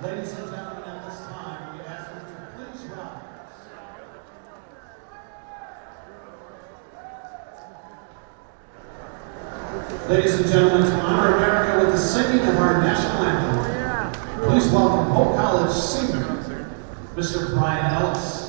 Ladies and gentlemen, at this time, we ask you to please rise. Ladies and gentlemen, to honor America with the singing of our national anthem, please welcome Hope College senior, Mr. Brian Ellis.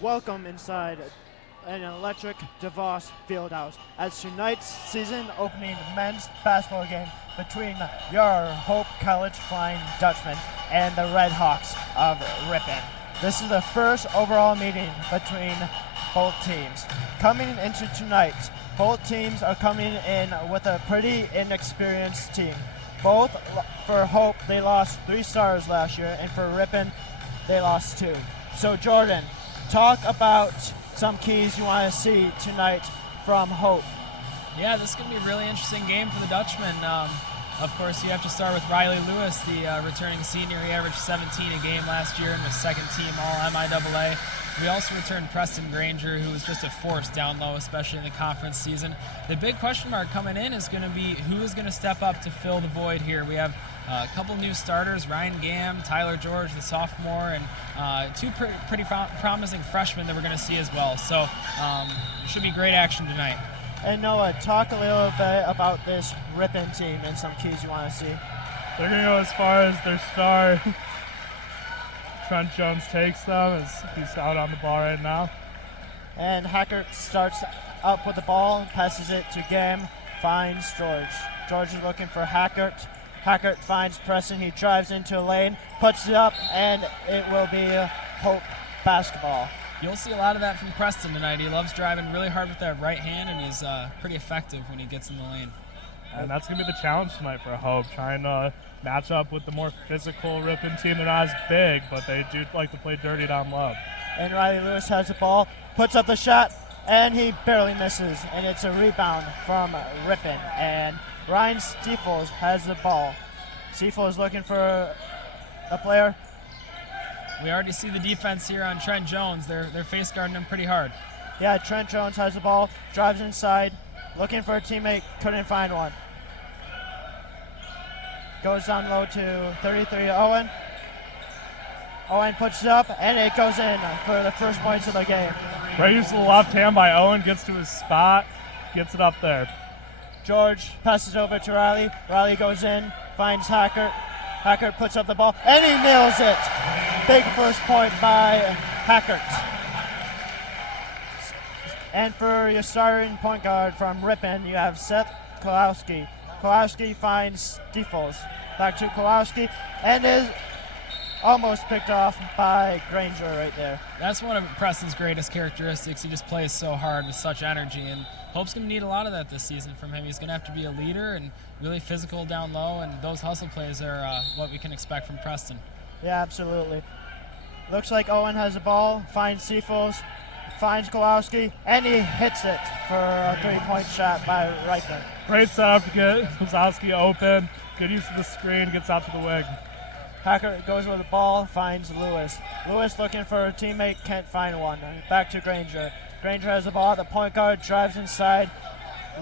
Welcome inside an electric DeVos Fieldhouse as tonight's season opening men's basketball game between your Hope College Flying Dutchmen and the Red Hawks of Ripon. This is the first overall meeting between both teams. Coming into tonight, both teams are coming in with a pretty inexperienced team. Both for Hope, they lost 3 stars last year, and for Ripon, they lost 2. So Jordan, talk about some keys you want to see tonight from Hope. Yeah, this is going to be a really interesting game for the Dutchmen. Of course, you have to start with Riley Lewis, the returning senior. He averaged 17 a game last year and was second team All-MIAA. We also returned Preston Granger, who was just a force down low, especially in the conference season. The big question mark coming in is going to be who is going to step up to fill the void here. We have a couple new starters, Ryan Gamm, Tyler George, the sophomore, and two pretty promising freshmen that we're going to see as well. So it should be great action tonight. And Noah, talk a little bit about this Ripon team and some keys you want to see. They're going to go as far as their star, Trent Jones, takes them, as he's out on the ball right now. And Hackert starts up with the ball, passes it to Gamm, finds George. George is looking for Hackert. Hackert finds Preston. He drives into a lane, puts it up, and it will be Hope basketball. You'll see a lot of that from Preston tonight. He loves driving really hard with that right hand, and he's pretty effective when he gets in the lane. And that's going to be the challenge tonight for Hope, trying to match up with the more physical Ripon team. They're not as big, but they do like to play dirty down low. And Riley Lewis has the ball, puts up the shot, and he barely misses. And it's a rebound from Ripon. And Ryan Stiefels has the ball. Stiefels is looking for a player. We already see the defense here on Trent Jones. They're face guarding him pretty hard. Yeah, Trent Jones has the ball, drives inside, looking for a teammate, couldn't find one. Goes down low to 33, Owen. Owen puts it up, and it goes in for the first points of the game. Great use of the left hand by Owen, gets to his spot, gets it up there. George passes over to Riley. Riley goes in, finds Hackert. Hackert puts up the ball, and he nails it. Big first point by Hackert. And for your starting point guard from Ripon, you have Seth Kowalski. Kowalski finds Stiefels. Back to Kowalski, and is almost picked off by Granger right there. That's one of Preston's greatest characteristics. He just plays so hard with such energy, and Hope's going to need a lot of that this season from him. He's going to have to be a leader and really physical down low, and those hustle plays are what we can expect from Preston. Yeah, absolutely. Looks like Owen has the ball, finds Stiefels, finds Kowalski, and he hits it for a three-point shot by Ripon. Great setup to get Kozowski open. Good use of the screen, gets out to the wing. Hackert goes with the ball, finds Lewis. Lewis looking for a teammate, can't find one. Back to Granger. Granger has the ball at the point guard, drives inside,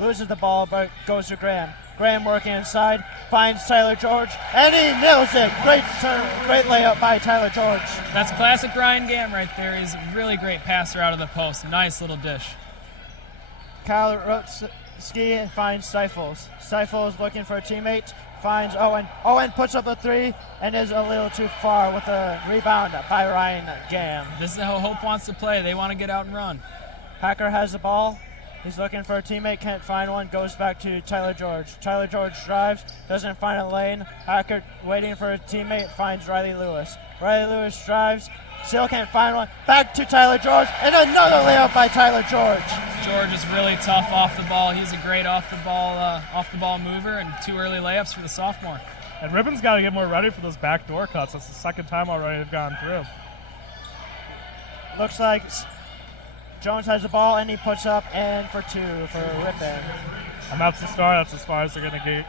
loses the ball, but goes to Graham. Graham working inside, finds Tyler George, and he nails it. Great turn, great layup by Tyler George. That's classic Ryan Gamm right there. He's a really great passer out of the post. Nice little dish. Kyle Rotski finds Stiefels. Stiefels looking for a teammate, finds Owen. Owen puts up a three and is a little too far with a rebound by Ryan Gamm. This is how Hope wants to play. They want to get out and run. Hacker has the ball. He's looking for a teammate, can't find one, goes back to Tyler George. Tyler George drives, doesn't find a lane. Hacker waiting for a teammate, finds Riley Lewis. Riley Lewis drives, still can't find one. Back to Tyler George, and another layup by Tyler George. George is really tough off the ball. He's a great off the ball mover, and two early layups for the sophomore. And Ripon's got to get more ready for those backdoor cuts. That's the second time already they've gone through. Looks like Jones has the ball, and he puts up and for two for Ripon. And that's the start. That's as far as they're going to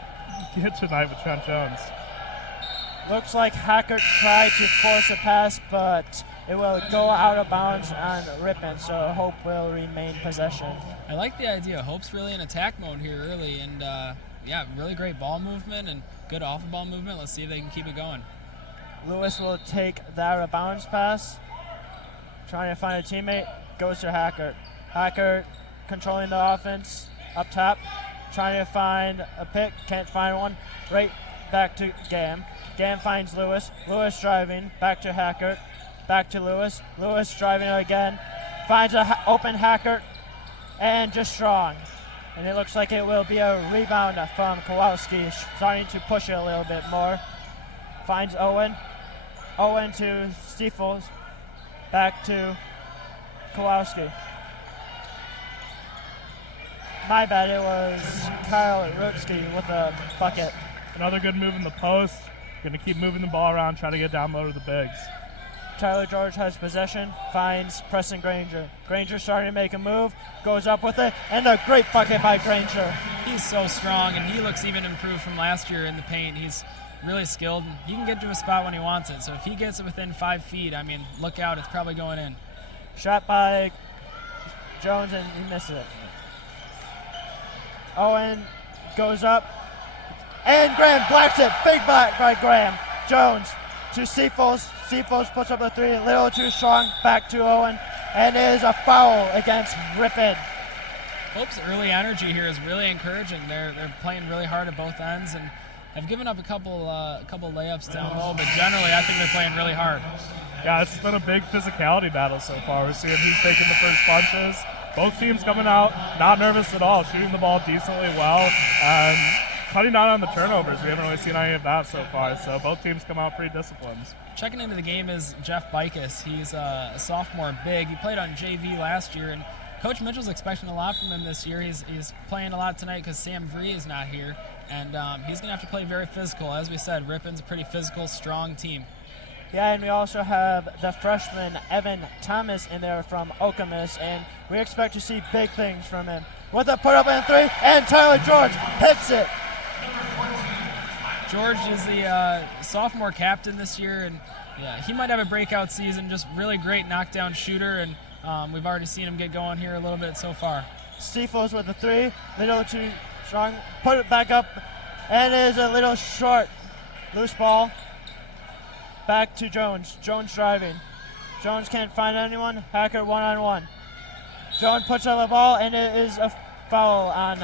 get tonight with Trent Jones. Looks like Hackert tried to force a pass, but it will go out of bounds on Ripon, so Hope will remain possession. I like the idea. Hope's really in attack mode here early, and yeah, really great ball movement and good off-the-ball movement. Let's see if they can keep it going. Lewis will take the out-of-bounds pass, trying to find a teammate, goes to Hackert. Hackert controlling the offense up top, trying to find a pick, can't find one. Right back to Gamm. Gamm finds Lewis. Lewis driving, back to Hackert, back to Lewis. Lewis driving again, finds an open Hackert, and just strong. And it looks like it will be a rebound from Kowalski, starting to push it a little bit more. Finds Owen. Owen to Stiefels, back to Kowalski. My bad, it was Kyle Rotski with a bucket. Another good move in the post. Going to keep moving the ball around, try to get down low to the bigs. Tyler George has possession, finds Preston Granger. Granger starting to make a move, goes up with it, and a great bucket by Granger. He's so strong, and he looks even improved from last year in the paint. He's really skilled, and he can get to a spot when he wants it. So if he gets it within 5 feet, I mean, look out, it's probably going in. Shot by Jones, and he misses it. Owen goes up, and Graham blocks it. Big block by Graham. Jones to Seafolds. Seafolds puts up the three, a little too strong. Back to Owen, and it is a foul against Ripon. Hope's early energy here is really encouraging. They're playing really hard at both ends and have given up a couple layups down low, but generally I think they're playing really hard. Yeah, it's been a big physicality battle so far. We're seeing who's taking the first punches. Both teams coming out not nervous at all, shooting the ball decently well, and cutting down on the turnovers. We haven't really seen any of that so far, so both teams come out pretty disciplined. Checking into the game is Jeff Bicus. He's a sophomore big. He played on JV last year, and Coach Mitchell's expecting a lot from him this year. He's playing a lot tonight because Sam Vree is not here, and he's going to have to play very physical. As we said, Ripon's a pretty physical, strong team. Yeah, and we also have the freshman Evan Thomas in there from Okemos, and we expect to see big things from him. With a put up and three, and Tyler George hits it. George is the sophomore captain this year, and yeah, he might have a breakout season. Just really great knockdown shooter, and we've already seen him get going here a little bit so far. Stifos with the three, little too strong. Put it back up, and it is a little short. Loose ball. Back to Jones. Jones driving. Jones can't find anyone. Hacker one-on-one. Jones puts up the ball, and it is a foul on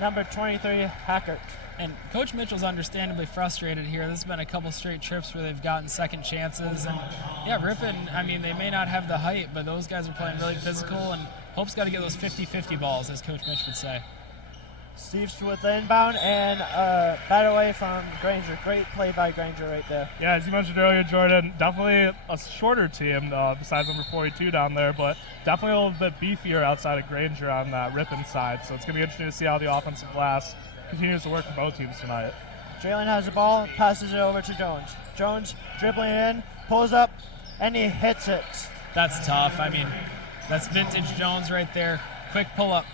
number 23, Hackert. And Coach Mitchell's understandably frustrated here. This has been a couple straight trips where they've gotten second chances. And yeah, Ripon, I mean, they may not have the height, but those guys are playing really physical, and Hope's got to get those 50-50 balls, as Coach Mitch would say. Steve's with the inbound, and bat away from Granger. Great play by Granger right there. Yeah, as you mentioned earlier, Jordan, definitely a shorter team besides number 42 down there, but definitely a little bit beefier outside of Granger on that Ripon side. So it's going to be interesting to see how the offensive glass continues to work for both teams tonight. Jalen has the ball, passes it over to Jones. Jones dribbling in, pulls up, and he hits it. That's tough. I mean, that's vintage Jones right there. Quick pull-up.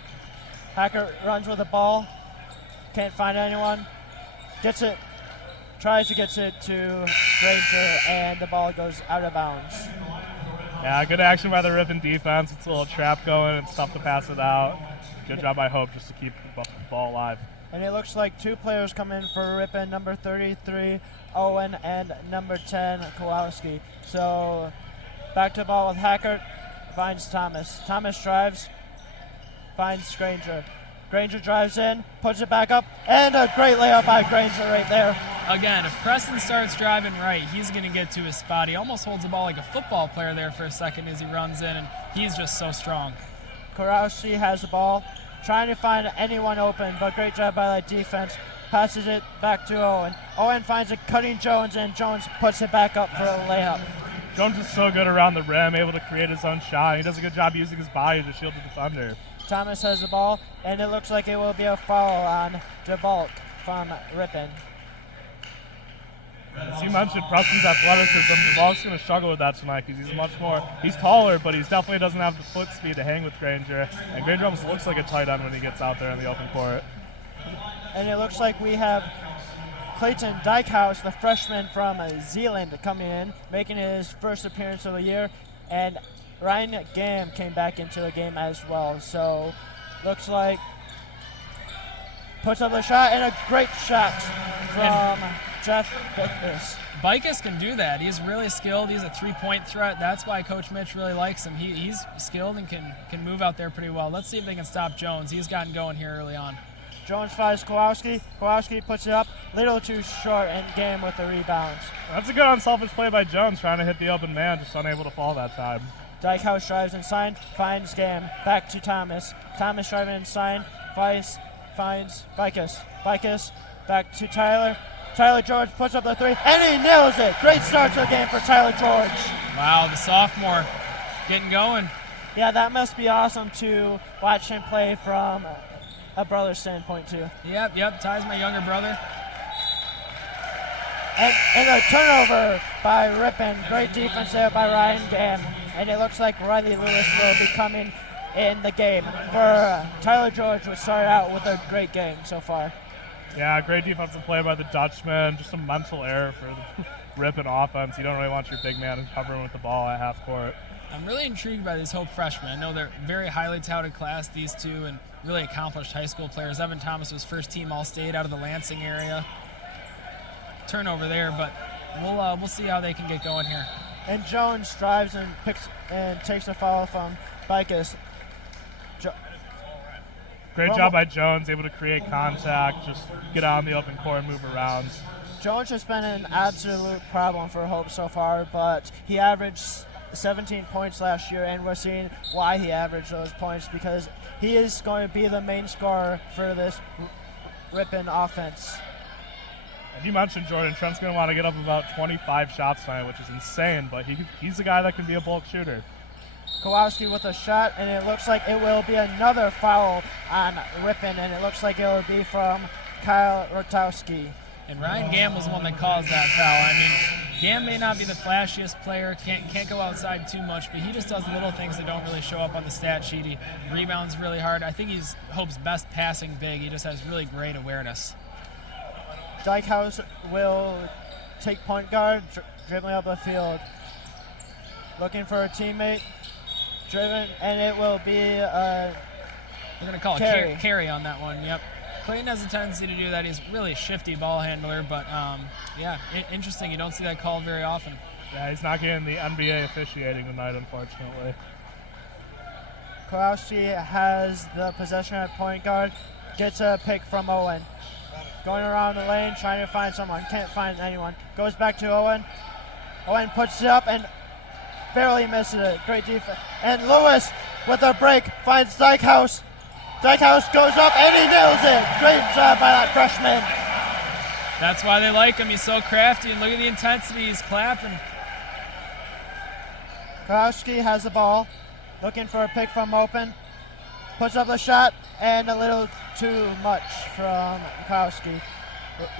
Hacker runs with the ball, can't find anyone, gets it, tries to get it to Granger, and the ball goes out of bounds. Yeah, good action by the Ripon defense. It's a little trap going. It's tough to pass it out. Good job by Hope just to keep the ball alive. And it looks like two players come in for Ripon, number 33, Owen, and number 10, Kowalski. So back to the ball with Hackert, finds Thomas. Thomas drives, finds Granger. Granger drives in, puts it back up, and a great layup by Granger right there. Again, if Preston starts driving right, he's going to get to his spot. He almost holds the ball like a football player there for a second as he runs in, and he's just so strong. Kowalski has the ball, trying to find anyone open, but great job by that defense. Passes it back to Owen. Owen finds it cutting Jones, and Jones puts it back up for a layup. Jones is so good around the rim, able to create his own shot. He does a good job using his body to shield the defender. Thomas has the ball, and it looks like it will be a foul on DeBalk from Ripon. As you mentioned, Preston's athleticism, DeBalk's going to struggle with that tonight because he's taller, but he definitely doesn't have the foot speed to hang with Granger. And Granger almost looks like a tight end when he gets out there in the open court. And it looks like we have Clayton Dykehouse, the freshman from Zealand, coming in, making his first appearance of the year. And Ryan Gam came back into the game as well. So looks like puts up the shot, and a great shot from Jeff Bickus. Bickus can do that. He's really skilled. He's a three-point threat. That's why Coach Mitch really likes him. He's skilled and can move out there pretty well. Let's see if they can stop Jones. He's gotten going here early on. Jones finds Kowalski. Kowalski puts it up, little too short, and Gam with the rebounds. That's a good unselfish play by Jones, trying to hit the open man, just unable to fall that time. Dykehouse drives inside, finds Gam. Back to Thomas. Thomas driving inside, finds Bickus. Bickus back to Tyler. Tyler George puts up the three, and he nails it. Great start to the game for Tyler George. Wow, the sophomore getting going. Yeah, that must be awesome to watch him play from a brother's standpoint, too. Yep, Ty's my younger brother. And a turnover by Ripon. Great defense there by Ryan Gam. And it looks like Riley Lewis will be coming in the game. For Tyler George, who started out with a great game so far. Yeah, great defensive play by the Dutchman. Just a mental error for the Ripon offense. You don't really want your big man covering with the ball at half court. I'm really intrigued by these Hope freshmen. I know they're very highly touted class, these two, and really accomplished high school players. Evan Thomas was first team All-State out of the Lansing area. Turnover there, but we'll see how they can get going here. And Jones drives and takes a foul from Bicus. Great job by Jones, able to create contact, just get out in the open court and move around. Jones has been an absolute problem for Hope so far, but he averaged 17 points last year, and we're seeing why he averaged those points, because he is going to be the main scorer for this Ripon offense. And you mentioned Jordan. Trent's going to want to get up about 25 shots tonight, which is insane, but he's a guy that can be a bulk shooter. Kowalski with a shot, and it looks like it will be another foul on Ripon, and it looks like it will be from Kyle Rotowski. And Ryan Gam was the one that caused that foul. I mean, Gam may not be the flashiest player, can't go outside too much, but he just does little things that don't really show up on the stat sheet. He rebounds really hard. I think he's Hope's best passing big. He just has really great awareness. Dykehouse will take point guard, dribbling up the field, looking for a teammate, driven, and it will be We're going to call carry. a carry on that one, yep. Clayton has a tendency to do that. He's really a shifty ball handler, but yeah, interesting. You don't see that called very often. Yeah, he's not getting the NBA officiating tonight, unfortunately. Kowalski has the possession at point guard, gets a pick from Owen. Going around the lane, trying to find someone, can't find anyone. Goes back to Owen. Owen puts it up and barely misses it. Great defense. And Lewis with a break finds Dykehouse. Dykehouse goes up and he nails it. Great job by that freshman. That's why they like him. He's so crafty, and look at the intensity. He's clapping. Kowalski has the ball, looking for a pick from open. Puts up the shot, and a little too much from Kowalski.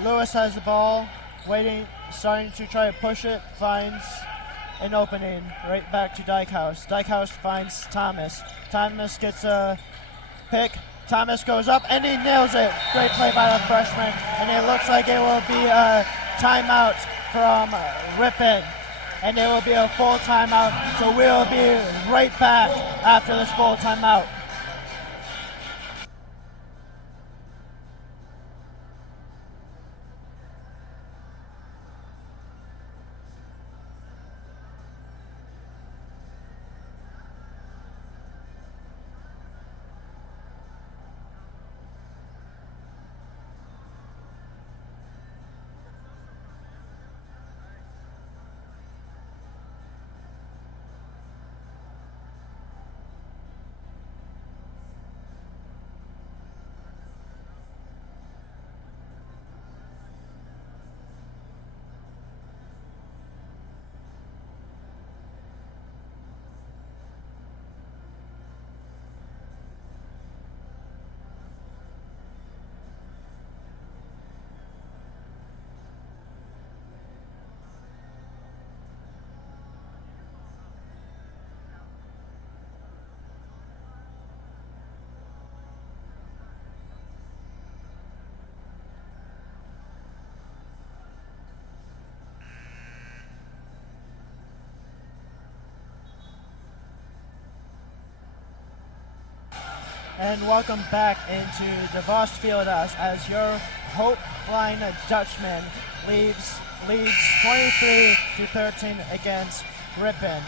Lewis has the ball, waiting, starting to try to push it, finds an opening right back to Dykehouse. Dykehouse finds Thomas. Thomas gets a pick. Thomas goes up and he nails it. Great play by the freshman, and it looks like it will be a timeout from Ripon, and it will be a full timeout, so we'll be right back after this full timeout. And welcome back into DeVos Fieldhouse as your Hope Flying Dutchman leads 23-13 against Ripon.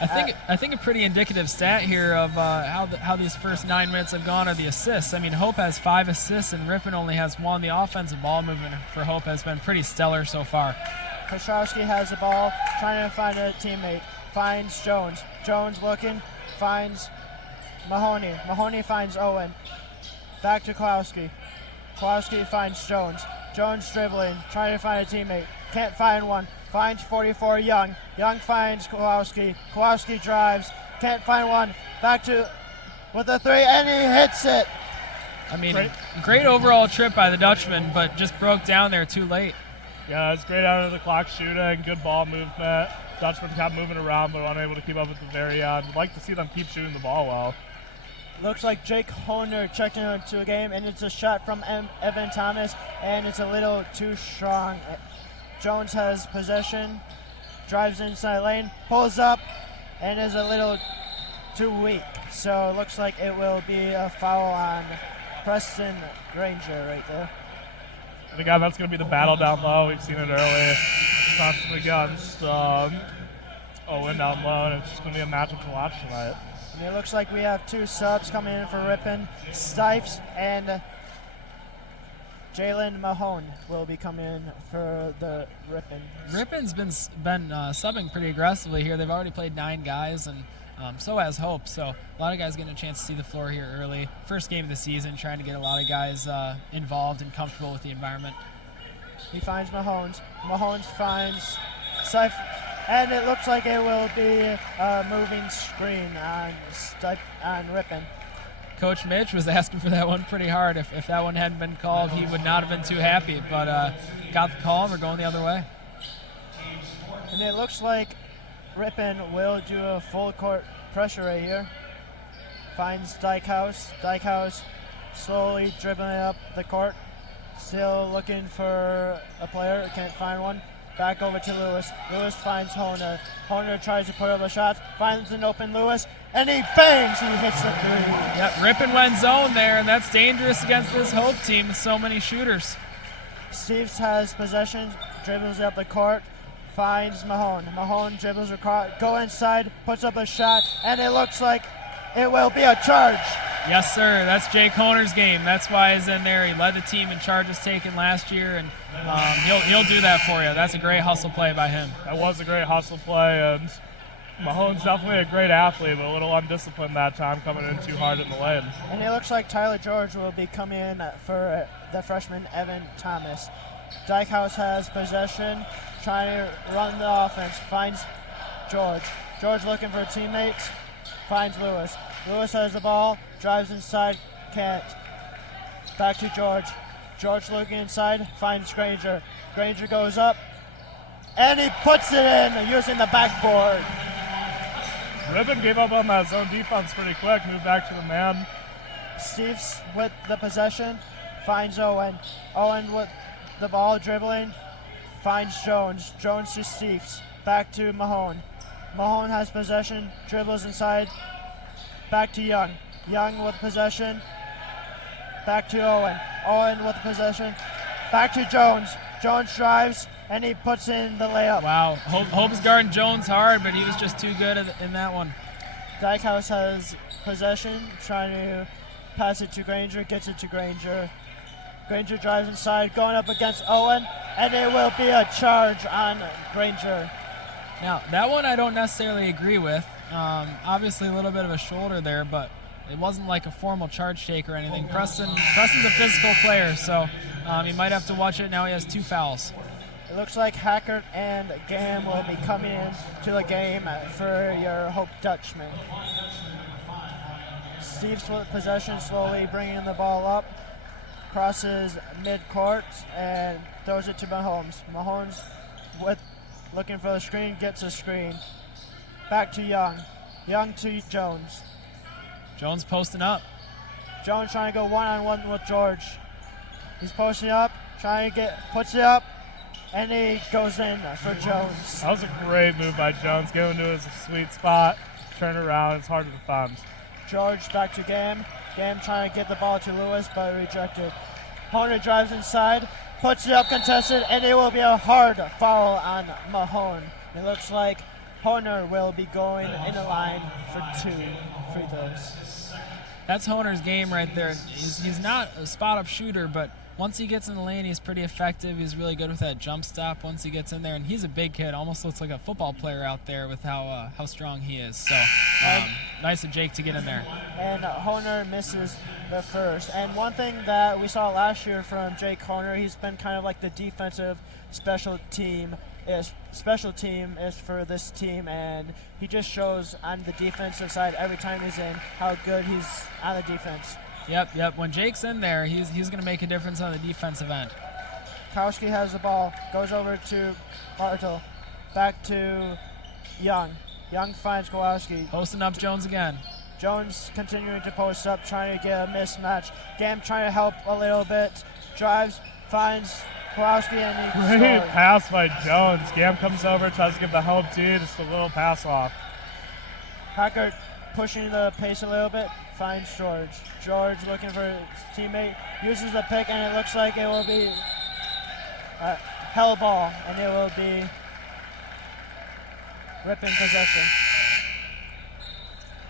I think a pretty indicative stat here of how these first 9 minutes have gone are the assists. I mean, Hope has 5 assists and Ripon only has 1. The offensive ball movement for Hope has been pretty stellar so far. Koszowski has the ball, trying to find a teammate. Finds Jones. Jones looking, finds Mahoney. Mahoney finds Owen. Back to Kowalski. Kowalski finds Jones. Jones dribbling, trying to find a teammate. Can't find one. Finds 44 Young. Young finds Kowalski. Kowalski drives. Can't find one. Back to with a 3, and he hits it. I mean, great overall trip by the Dutchman, but just broke down there too late. Yeah, it's great out of the clock shooting, good ball movement. Dutchman kept moving around, but unable to keep up at the very end. I'd like to see them keep shooting the ball well. Looks like Jake Honer checked into a game, and it's a shot from Evan Thomas, and it's a little too strong. Jones has possession, drives inside lane, pulls up, and is a little too weak. So it looks like it will be a foul on Preston Granger right there. And again, that's going to be the battle down low. We've seen it early. Preston against Owen down low, and it's just going to be a matchup to watch tonight. And it looks like we have two subs coming in for Ripon. Stipes and Jalen Mahone will be coming in for the Ripon. Ripon's been subbing pretty aggressively here. They've already played 9 guys, and so has Hope. So a lot of guys getting a chance to see the floor here early. First game of the season, trying to get a lot of guys involved and comfortable with the environment. He finds Mahones. Mahones finds Stipe, and it looks like it will be a moving screen on Ripon. Coach Mitch was asking for that one pretty hard. If that one hadn't been called, he would not have been too happy. But got the call, and we're going the other way. And it looks like Ripon will do a full court pressure right here. Finds Dykehouse. Dykehouse slowly dribbling up the court. Still looking for a player. Can't find one. Back over to Lewis. Lewis finds Honer. Honer tries to put up a shot. Finds an open Lewis. And he bangs. He hits the three. Yep, Ripon went zone there, and that's dangerous against this Hope team with so many shooters. Steves has possession. Dribbles up the court. Finds Mahone. Mahone dribbles across. Go inside. Puts up a shot. And it looks like it will be a charge. Yes, sir. That's Jake Honer's game. That's why he's in there. He led the team in charges taken last year, and he'll do that for you. That's a great hustle play by him. That was a great hustle play, and Mahone's definitely a great athlete, but a little undisciplined that time, coming in too hard in the lane. And it looks like Tyler George will be coming in for the freshman Evan Thomas. Dykehouse has possession, trying to run the offense. Finds George. George looking for teammates. Finds Lewis. Lewis has the ball, drives inside, can't. Back to George. George looking inside, finds Granger. Granger goes up, and he puts it in using the backboard. Ripon gave up on that zone defense pretty quick, moved back to the man. Steves with the possession, finds Owen. Owen with the ball dribbling, finds Jones. Jones to Steves. Back to Mahone. Mahone has possession, dribbles inside, back to Young. Young with possession, back to Owen. Owen with possession, back to Jones. Jones drives, and he puts in the layup. Wow, Hope's guarding Jones hard, but he was just too good in that one. Dykehouse has possession, trying to pass it to Granger, gets it to Granger. Granger drives inside, going up against Owen, and it will be a charge on Granger. Now, that one I don't necessarily agree with. Obviously a little bit of a shoulder there, but it wasn't like a formal charge take or anything. Preston's a physical player, so he might have to watch it. Now he has 2 fouls. It looks like Hackert and Gam will be coming in to the game for your Hope Dutchman. Steve's with possession, slowly bringing the ball up. Crosses mid-court and throws it to Mahomes. Mahomes looking for the screen, gets a screen. Back to Young. Young to Jones. Jones posting up. Jones trying to go one-on-one with George. He's posting up, puts it up, and he goes in for Jones. That was a great move by Jones, getting into his sweet spot, turn around, it's hard to defend. George back to Gam. Gam trying to get the ball to Lewis, but rejected. Honer drives inside, puts it up contested, and it will be a hard foul on Mahone. It looks like Honer will be going in the line for 2 free throws. That's Honer's game right there. He's not a spot-up shooter, but once he gets in the lane, he's pretty effective. He's really good with that jump stop once he gets in there, and he's a big kid. Almost looks like a football player out there with how strong he is. So nice of Jake to get in there. And Honer misses the first. And one thing that we saw last year from Jake Honer, he's been kind of like the defensive special team is for this team, and he just shows on the defensive side every time he's in how good he's on the defense. Yep. When Jake's in there, he's going to make a difference on the defensive end. Kowski has the ball, goes over to Bartle, back to Young. Young finds Kowalski. Posting up Jones again. Jones continuing to post up, trying to get a mismatch. Gam trying to help a little bit. Drives, finds Kowalski, and he Great scores. pass by Jones. Gam comes over, tries to give the help to, just a little pass off. Hackert pushing the pace a little bit, finds George. George looking for his teammate, uses the pick, and it looks like it will be a hell ball, and it will be Ripon possession.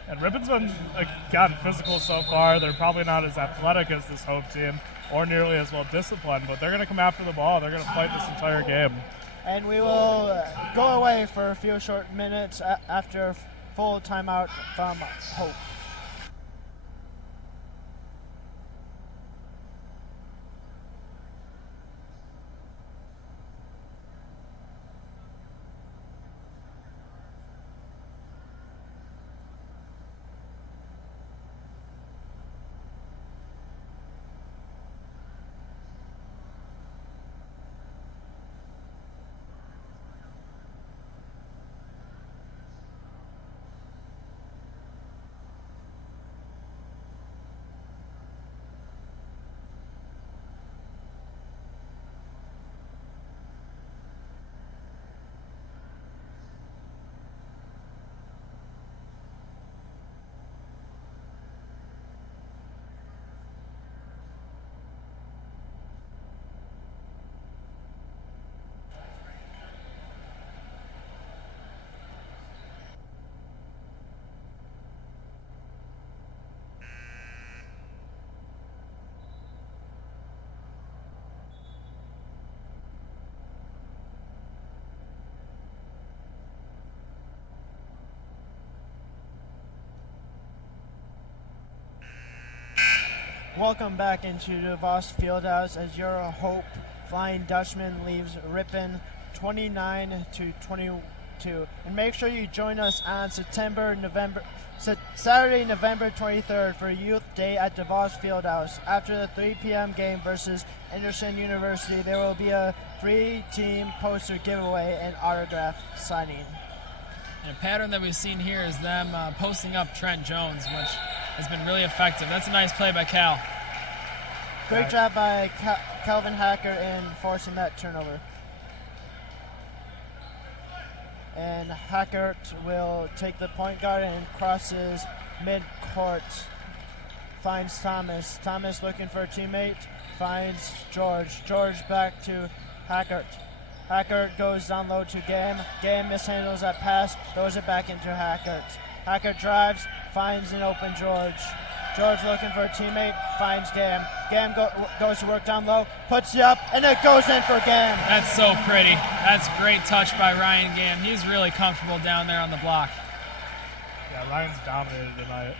And Ripon's been gotten physical so far. They're probably not as athletic as this Hope team or nearly as well disciplined, but they're going to come after the ball. They're going to fight this entire game. And we will go away for a few short minutes after full timeout from Hope. Welcome back into DeVos Fieldhouse as your Hope Flying Dutchman leaves Ripon 29-22. And make sure you join us on Saturday, November 23rd for Youth Day at DeVos Fieldhouse. After the 3 p.m. game versus Anderson University, there will be a free team poster giveaway and autograph signing. And a pattern that we've seen here is them posting up Trent Jones, which has been really effective. That's a nice play by Cal. Great job by Calvin Hacker in forcing that turnover. And Hackert will take the point guard and crosses mid-court. Finds Thomas. Thomas looking for a teammate. Finds George. George back to Hackert. Hackert goes down low to Gam. Gam mishandles that pass. Throws it back into Hackert. Hackert drives. Finds an open George. George looking for a teammate. Finds Gam. Gam goes to work down low. Puts it up. And it goes in for Gam. That's so pretty. That's a great touch by Ryan Gam. He's really comfortable down there on the block. Yeah, Ryan's dominated tonight.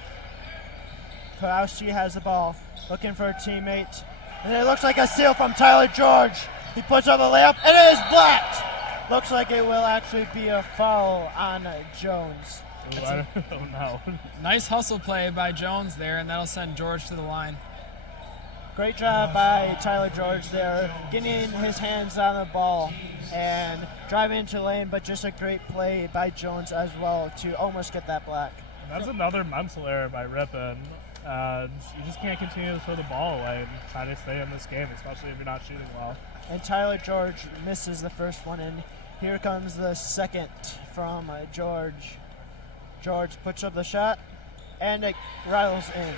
Kowalski has the ball. Looking for a teammate. And it looks like a steal from Tyler George. He puts up a layup. And it is blocked. Looks like it will actually be a foul on Jones. Oh, no. Nice hustle play by Jones there, and that'll send George to the line. Great job by Tyler George there, getting his hands on the ball and driving into the lane, but just a great play by Jones as well to almost get that block. And that's another mental error by Ripon. You just can't continue to throw the ball away and try to stay in this game, especially if you're not shooting well. And Tyler George misses the first one, and here comes the second from George. George puts up the shot, and it rattles in.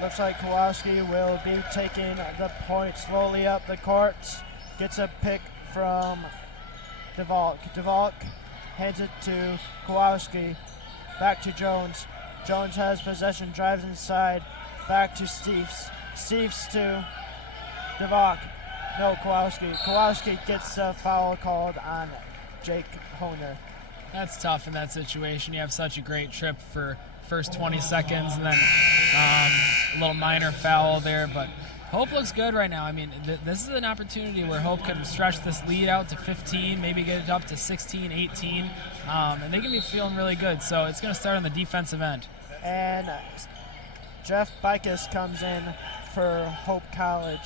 Looks like Kowalski will be taking the point slowly up the court. Gets a pick from DeValk. DeValk hands it to Kowalski. Back to Jones. Jones has possession, drives inside. Back to Steves. Steves to DeValk. No, Kowalski. Kowalski gets a foul called on Jake Honer. That's tough in that situation. You have such a great trip for first 20 seconds and then a little minor foul there. But Hope looks good right now. I mean, this is an opportunity where Hope can stretch this lead out to 15, maybe get it up to 16, 18, and they can be feeling really good. So it's going to start on the defensive end. And Jeff Bicus comes in for Hope College.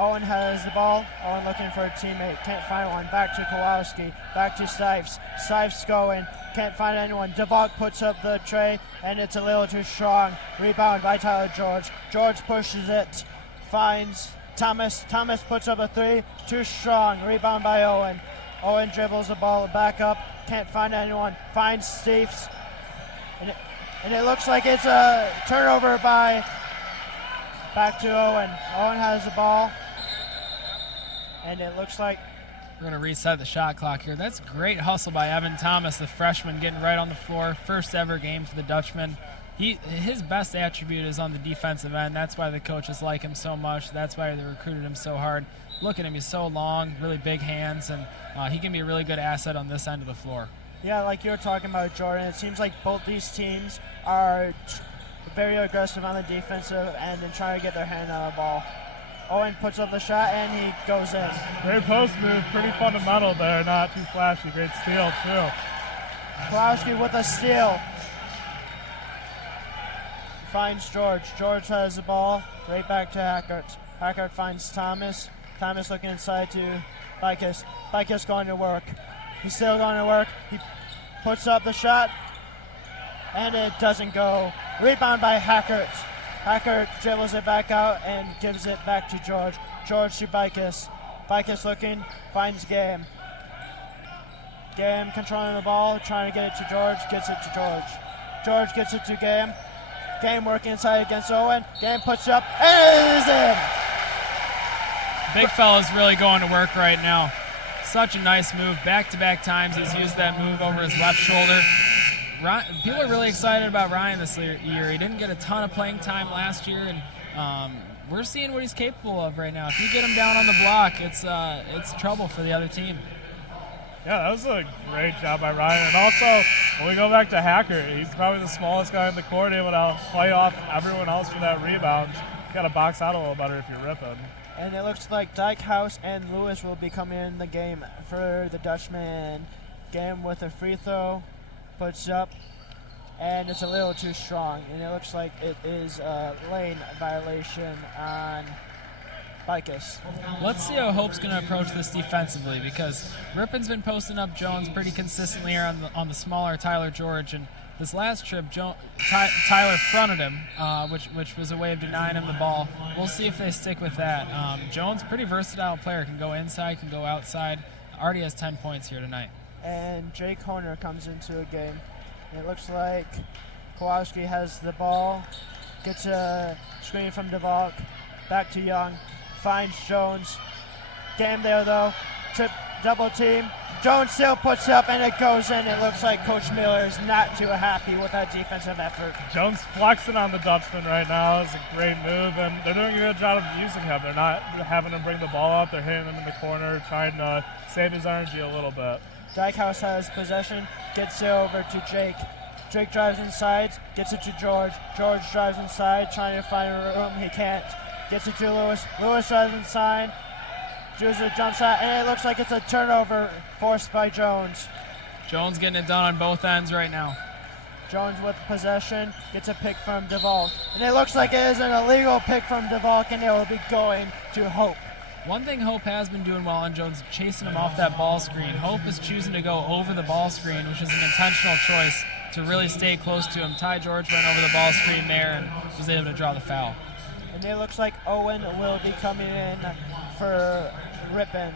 Owen has the ball. Owen looking for a teammate. Can't find one. Back to Kowalski. Back to Stipes. Stipes going. Can't find anyone. DeValk puts up the tray, and it's a little too strong. Rebound by Tyler George. George pushes it. Finds Thomas. Thomas puts up a three. Too strong. Rebound by Owen. Owen dribbles the ball back up. Can't find anyone. Finds Stipes. And it looks like it's a turnover by... Back to Owen. Owen has the ball. And it looks like... We're going to reset the shot clock here. That's great hustle by Evan Thomas, the freshman, getting right on the floor. First ever game for the Dutchman. His best attribute is on the defensive end. That's why the coaches like him so much. That's why they recruited him so hard. Look at him. He's so long, really big hands, and he can be a really good asset on this end of the floor. Yeah, like you were talking about, Jordan, it seems like both these teams are very aggressive on the defensive end and trying to get their hand on the ball. Owen puts up the shot, and he goes in. Great post move, pretty fundamental there, not too flashy. Great steal, too. Kowalski with a steal. Finds George. George has the ball. Right back to Hackert. Hackert finds Thomas. Thomas looking inside to Bikus. Bikus going to work. He's still going to work. He puts up the shot, and it doesn't go. Rebound by Hackert. Hackert dribbles it back out and gives it back to George. George to Bikus. Bikus looking, finds Game. Game controlling the ball, trying to get it to George, gets it to George. George gets it to Game. Game working inside against Owen. Game puts up, and it is in! Big fella's really going to work right now. Such a nice move. Back-to-back times he's used that move over his left shoulder. People are really excited about Ryan this year. He didn't get a ton of playing time last year, and we're seeing what he's capable of right now. If you get him down on the block, it's trouble for the other team. Yeah, that was a great job by Ryan. And also, when we go back to Hacker, he's probably the smallest guy in the court, able to play off everyone else for that rebound. You got to box out a little better if you're Ripon. And it looks like Dykehouse and Lewis will be coming in the game for the Dutchman. Game with a free throw, puts up, and it's a little too strong. And it looks like it is a lane violation on Bikus. Let's see how Hope's going to approach this defensively, because Ripon's been posting up Jones pretty consistently here on the smaller Tyler George, and this last trip, Tyler fronted him, which was a way of denying him the ball. We'll see if they stick with that. Jones, pretty versatile player, can go inside, can go outside. Already has 10 points here tonight. And Jake Horner comes into a game. It looks like Kowalski has the ball, gets a screen from DeValk, back to Young, finds Jones. Game there though, double team. Jones still puts up and it goes in. It looks like Coach Miller is not too happy with that defensive effort. Jones flexing on the Dutchman right now is a great move, and they're doing a good job of using him. They're not having him bring the ball up. They're hitting him in the corner, trying to save his energy a little bit. Dykehouse has possession, gets it over to Jake. Jake drives inside, gets it to George. George drives inside, trying to find a room. He can't. Gets it to Lewis. Lewis drives inside, does a jump shot, and it looks like it's a turnover forced by Jones. Jones getting it done on both ends right now. Jones with possession, gets a pick from DeValk. And it looks like it is an illegal pick from DeValk, and it will be going to Hope. One thing Hope has been doing well on Jones, chasing him off that ball screen. Hope is choosing to go over the ball screen, which is an intentional choice to really stay close to him. Ty George went over the ball screen there and was able to draw the foul. And it looks like Owen will be coming in for Ripon.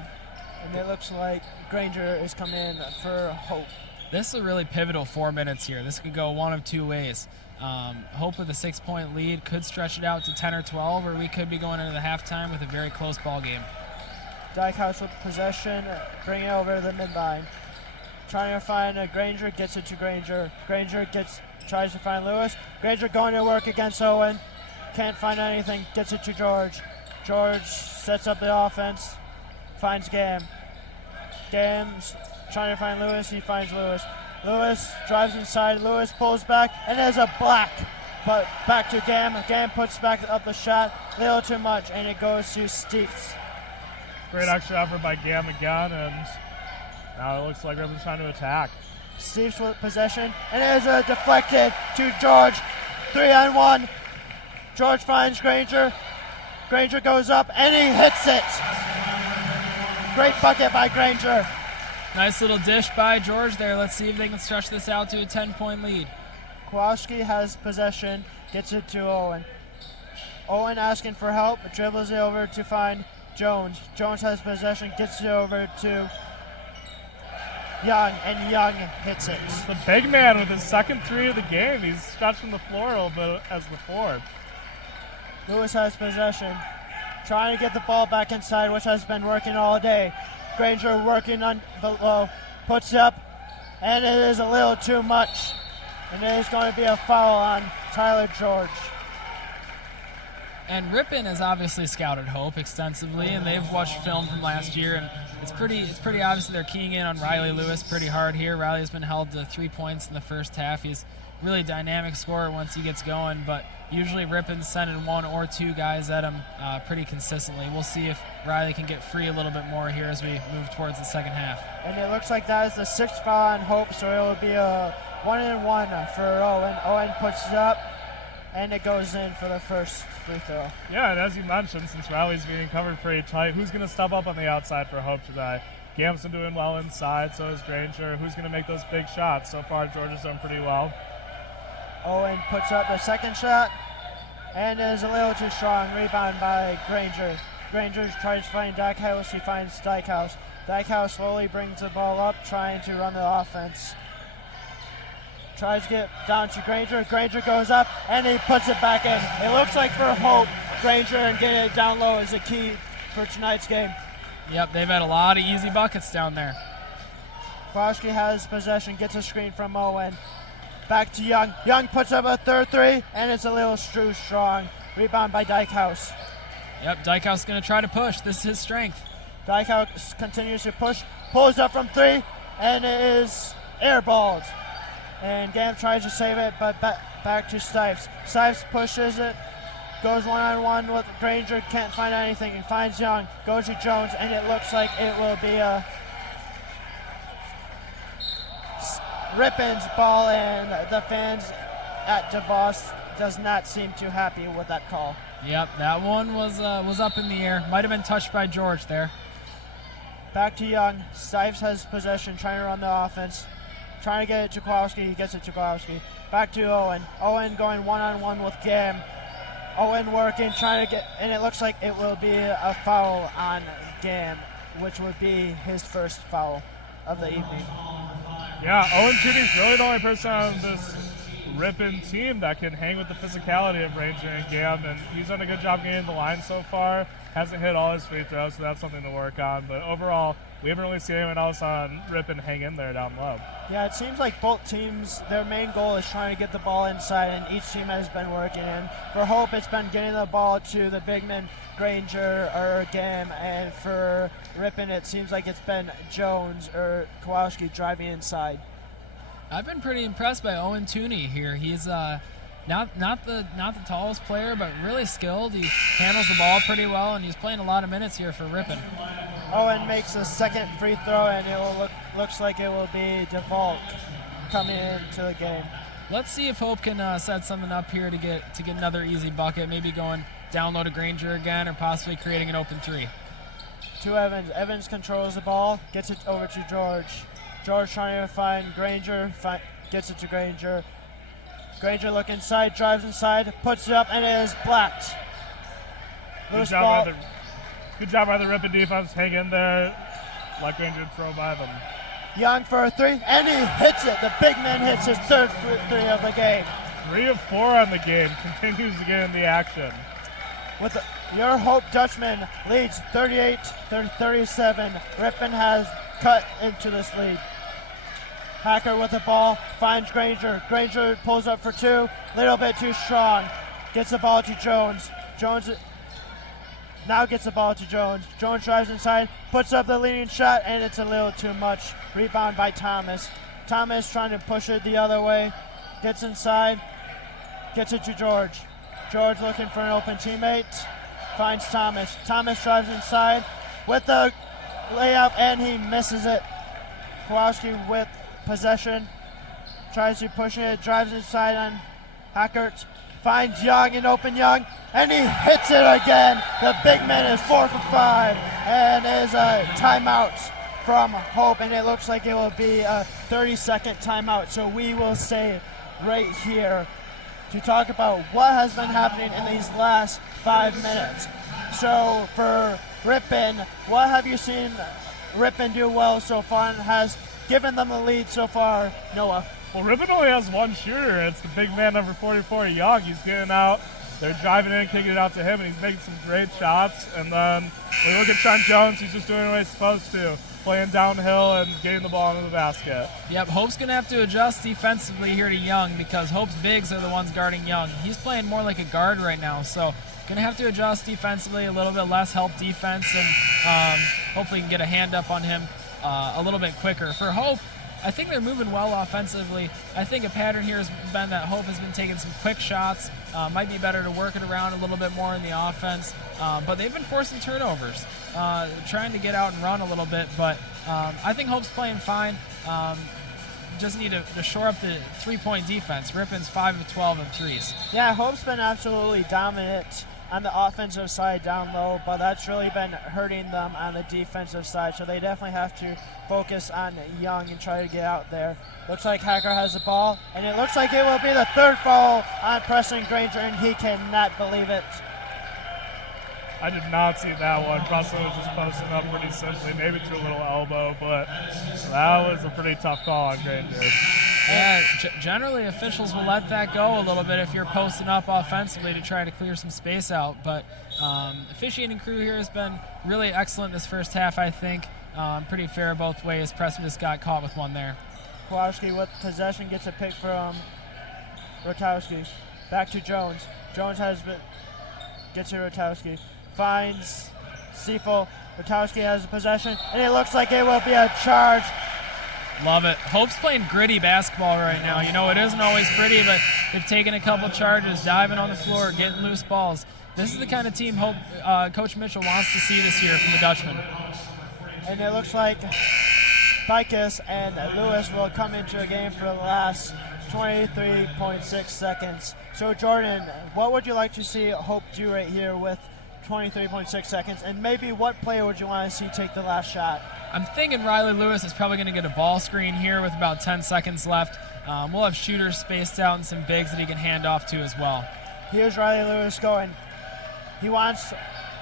And it looks like Granger is coming in for Hope. This is a really pivotal 4 minutes here. This could go one of two ways. Hope with a 6-point lead could stretch it out to 10 or 12, or we could be going into the halftime with a very close ball game. Dykehouse with possession, bringing it over to the midline. Trying to find Granger, gets it to Granger. Granger tries to find Lewis. Granger going to work against Owen. Can't find anything, gets it to George. George sets up the offense, finds Game. Game's trying to find Lewis, he finds Lewis. Lewis drives inside, Lewis pulls back, and there's a block. But back to Gam. Gam puts back up the shot, little too much, and it goes to Steves. Great extra effort by Gam again, and now it looks like Ripon's trying to attack. Steves with possession, and there's a deflected to George. 3-on-1. George finds Granger. Granger goes up, and he hits it. Great bucket by Granger. Nice little dish by George there. Let's see if they can stretch this out to a 10-point lead. Kowalski has possession, gets it to Owen. Owen asking for help, dribbles it over to find Jones. Jones has possession, gets it over to Young, and Young hits it. The big man with his second three of the game. He's stretching the floor a little bit as the fourth. Lewis has possession, trying to get the ball back inside, which has been working all day. Granger working on below, puts it up, and it is a little too much. And it is going to be a foul on Tyler George. And Ripon has obviously scouted Hope extensively, and they've watched film from last year, and it's pretty obvious that they're keying in on Riley Lewis pretty hard here. Riley has been held to 3 points in the first half. He's a really dynamic scorer once he gets going, but usually Ripon's sending 1 or 2 guys at him pretty consistently. We'll see if Riley can get free a little bit more here as we move towards the second half. And it looks like that is the 6th foul on Hope, so it will be a 1-and-1 for Owen. Owen puts it up, and it goes in for the first free throw. Yeah, and as you mentioned, since Riley's being covered pretty tight, who's going to step up on the outside for Hope today? Gamson doing well inside, so is Granger. Who's going to make those big shots? So far, George has done pretty well. Owen puts up the second shot, and it is a little too strong. Rebound by Granger. Granger tries to find Dykehouse. He finds Dykehouse. Dykehouse slowly brings the ball up, trying to run the offense. Tries to get down to Granger. Granger goes up, and he puts it back in. It looks like for Hope, Granger and getting it down low is a key for tonight's game. Yep, they've had a lot of easy buckets down there. Kowalski has possession, gets a screen from Owen. Back to Young. Young puts up a third three, and it's a little too strong. Rebound by Dykehouse. Yep, Dykehouse is going to try to push. This is his strength. Dykehouse continues to push, pulls up from 3, and it is airballed. And Gam tries to save it, but back to Stipes. Stipes pushes it, goes one-on-one with Granger, can't find anything, and finds Young, goes to Jones, and it looks like it will be a Ripon's ball, and the fans at DeVos does not seem too happy with that call. Yep, that one was up in the air. Might have been touched by George there. Back to Young. Stipes has possession, trying to run the offense. Trying to get it to Kowalski. He gets it to Kowalski. Back to Owen. Owen going one-on-one with Gam. Owen working, trying to get, and it looks like it will be a foul on Gam, which would be his first foul of the evening. Yeah, Owen Tooney's really the only person on this Ripon team that can hang with the physicality of Ranger and Gam, and he's done a good job getting the line so far. Hasn't hit all his free throws, so that's something to work on. But overall, we haven't really seen anyone else on Ripon hang in there down low. Yeah, it seems like both teams, their main goal is trying to get the ball inside, and each team has been working. And for Hope, it's been getting the ball to the big man, Granger or Gam, and for Ripon, it seems like it's been Jones or Kowalski driving inside. I've been pretty impressed by Owen Tooney here. He's not the tallest player, but really skilled. He handles the ball pretty well, and he's playing a lot of minutes here for Ripon. Owen makes a second free throw, and it will looks like it will be DeVault coming into the game. Let's see if Hope can set something up here to get another easy bucket, maybe going down low to Granger again, or possibly creating an open 3. To Evans. Evans controls the ball, gets it over to George. George trying to find Granger, gets it to Granger. Granger look inside, drives inside, puts it up, and it is blocked. Good job by the Ripon defense. Hang in there. Let Granger throw by them. Young for a 3, and he hits it. The big man hits his third 3 of the game. 3 of 4 on the game. Continues to get in the action. With your Hope Dutchman leads 38-37. Ripon has cut into this lead. Hacker with the ball, finds Granger. Granger pulls up for 2, little bit too strong. Gets the ball to Jones. Jones now gets the ball to Jones. Jones drives inside, puts up the leading shot, and it's a little too much. Rebound by Thomas. Thomas trying to push it the other way. Gets inside, gets it to George. George looking for an open teammate. Finds Thomas. Thomas drives inside with the layup, and he misses it. Kowalski with possession, tries to push it, drives inside on Hackert, finds Young and open Young, and he hits it again. The big man is 4 for 5, and is a timeout from Hope, and it looks like it will be a 30-second timeout. So we will stay right here to talk about what has been happening in these last 5 minutes. So for Ripon, what have you seen Ripon do well so far and has given them the lead so far, Noah? Well, Ripon only has one shooter. It's the big man, number 44, Young. He's getting out. They're driving in, kicking it out to him, and he's making some great shots. And then when we look at Trent Jones, he's just doing what he's supposed to, playing downhill and getting the ball into the basket. Yep, Hope's going to have to adjust defensively here to Young because Hope's bigs are the ones guarding Young. He's playing more like a guard right now, so going to have to adjust defensively, a little bit less help defense, and hopefully can get a hand up on him a little bit quicker. For Hope, I think they're moving well offensively. I think a pattern here has been that Hope has been taking some quick shots. Might be better to work it around a little bit more in the offense. But they've been forcing turnovers, trying to get out and run a little bit. But I think Hope's playing fine. Just need to shore up the three-point defense. Ripon's 5 of 12 in threes. Yeah, Hope's been absolutely dominant on the offensive side down low, but that's really been hurting them on the defensive side. So they definitely have to focus on Young and try to get out there. Looks like Hacker has the ball, and it looks like it will be the third foul on Preston Granger, and he cannot believe it. I did not see that one. Preston was just posting up pretty simply, maybe to a little elbow, but that was a pretty tough call on Granger. Yeah, generally officials will let that go a little bit if you're posting up offensively to try to clear some space out. But officiating crew here has been really excellent this first half, I think. Pretty fair both ways. Preston just got caught with one there. Kowalski with possession gets a pick from Rotowski. Back to Jones. Jones gets to Rotowski. Finds Stiefel. Rotowski has the possession, and it looks like it will be a charge. Love it. Hope's playing gritty basketball right now. You know, it isn't always pretty, but they've taken a couple charges, diving on the floor, getting loose balls. This is the kind of team Hope Coach Mitchell wants to see this year from the Dutchman. And it looks like Bicus and Lewis will come into a game for the last 23.6 seconds. So, Jordan, what would you like to see Hope do right here with 23.6 seconds? And maybe what player would you want to see take the last shot? I'm thinking Riley Lewis is probably going to get a ball screen here with about 10 seconds left. We'll have shooters spaced out and some bigs that he can hand off to as well. Here's Riley Lewis going. He wants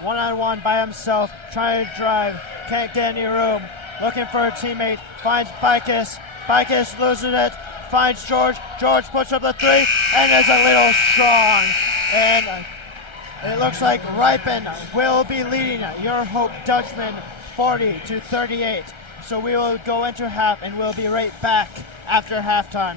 one-on-one by himself, trying to drive, can't get any room. Looking for a teammate, finds Bicus. Bicus loses it, finds George. George puts up the three, and is a little strong. And it looks like Ripon will be leading your Hope Dutchman 40-38. So we will go into half, and we'll be right back after halftime.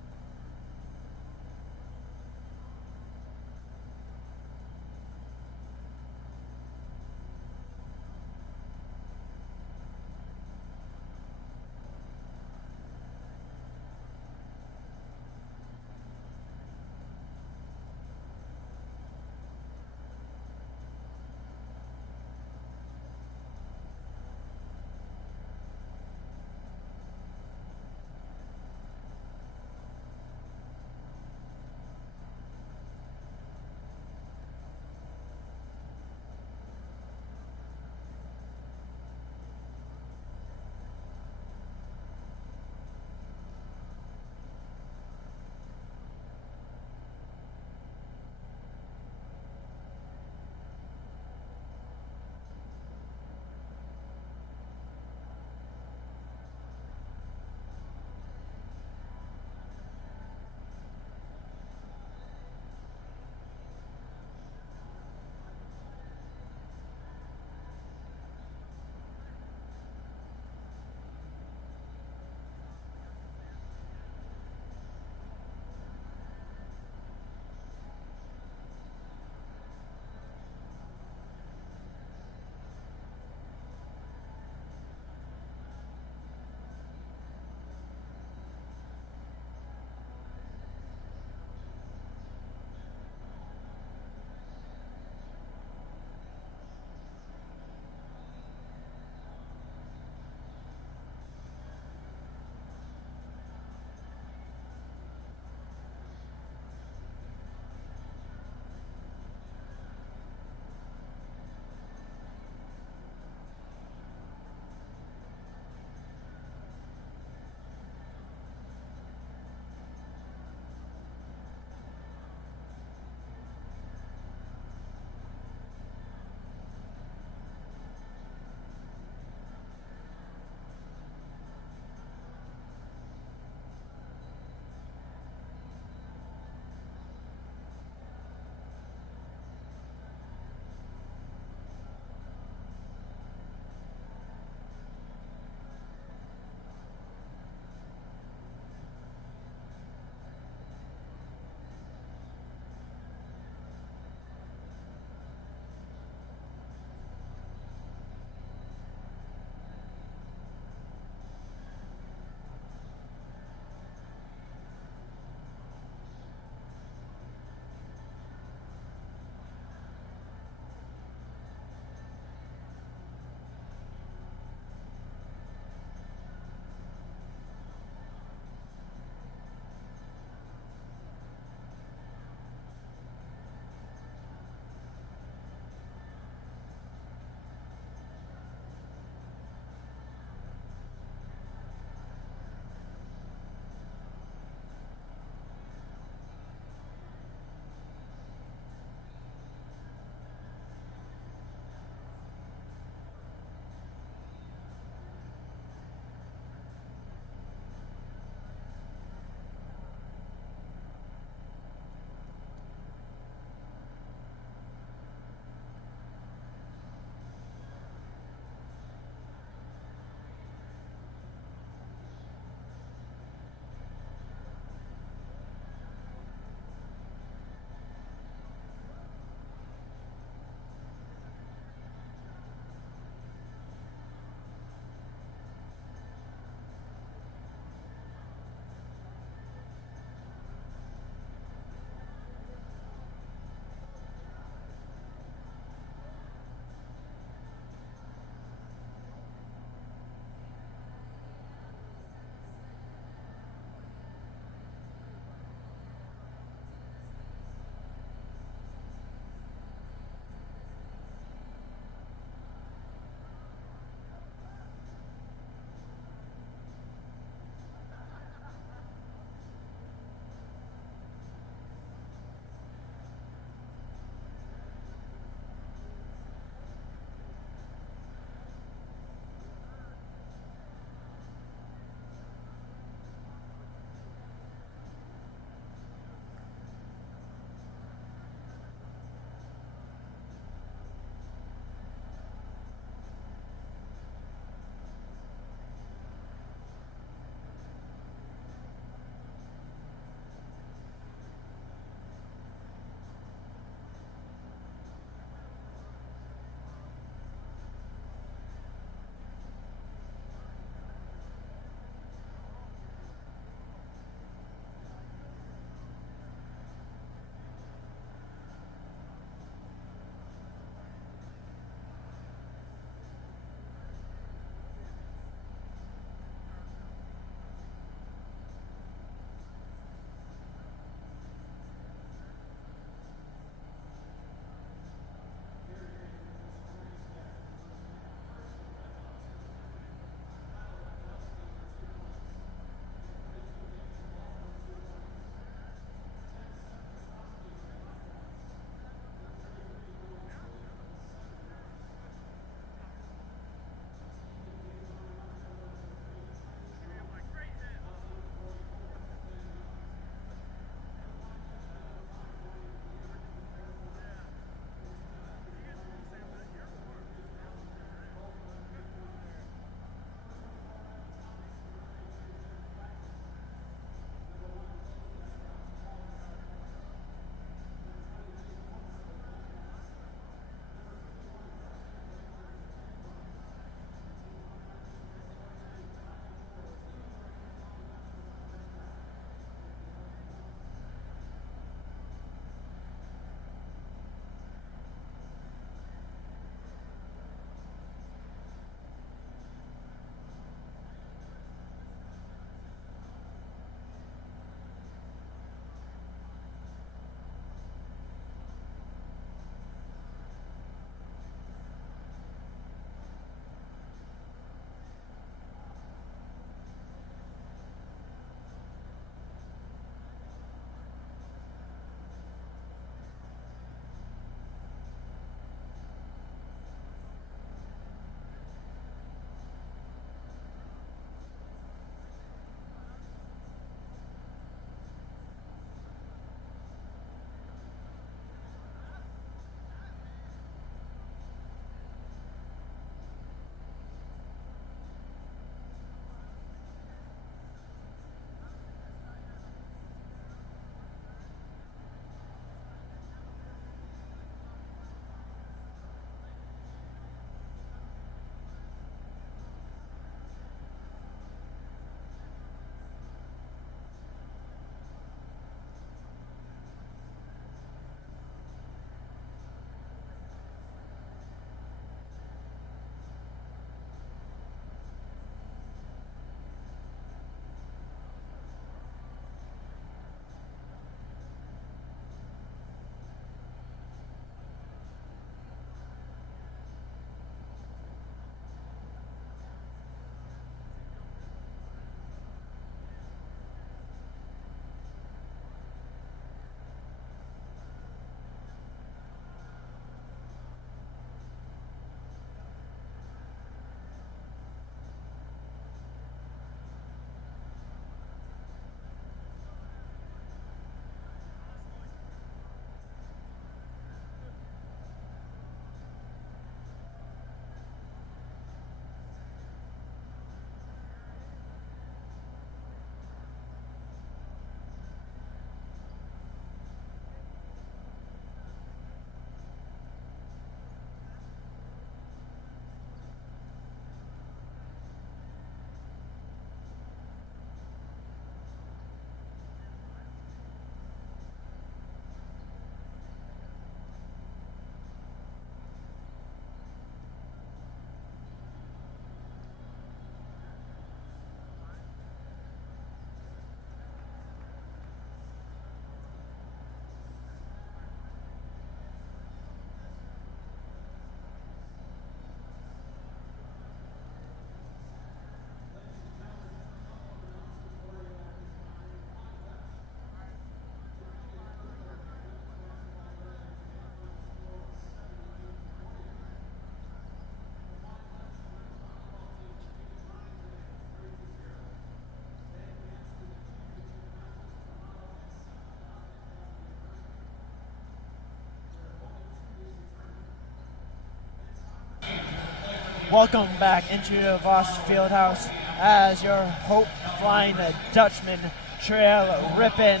welcome back into the Voss Fieldhouse as your Hope Flying Dutchmen trail Ripon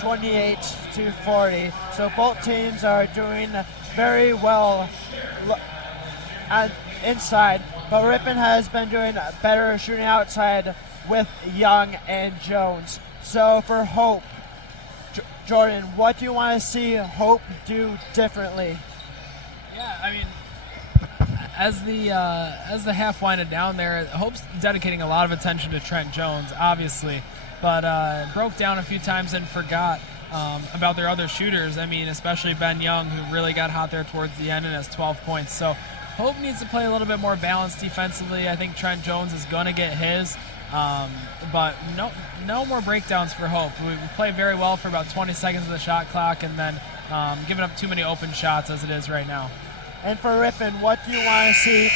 28-40. So both teams are doing very well inside, but Ripon has been doing better shooting outside with Young and Jones. So for Hope, Jordan, what do you want to see Hope do differently? Yeah, I mean, as the half winded down there, Hope's dedicating a lot of attention to Trent Jones, obviously, but broke down a few times and forgot about their other shooters. I mean, especially Ben Young, who really got hot there towards the end and has 12 points. So Hope needs to play a little bit more balanced defensively. I think Trent Jones is going to get his, but no more breakdowns for Hope. We play very well for about 20 seconds of the shot clock and then giving up too many open shots as it is right now. And for Ripon, what do you want to see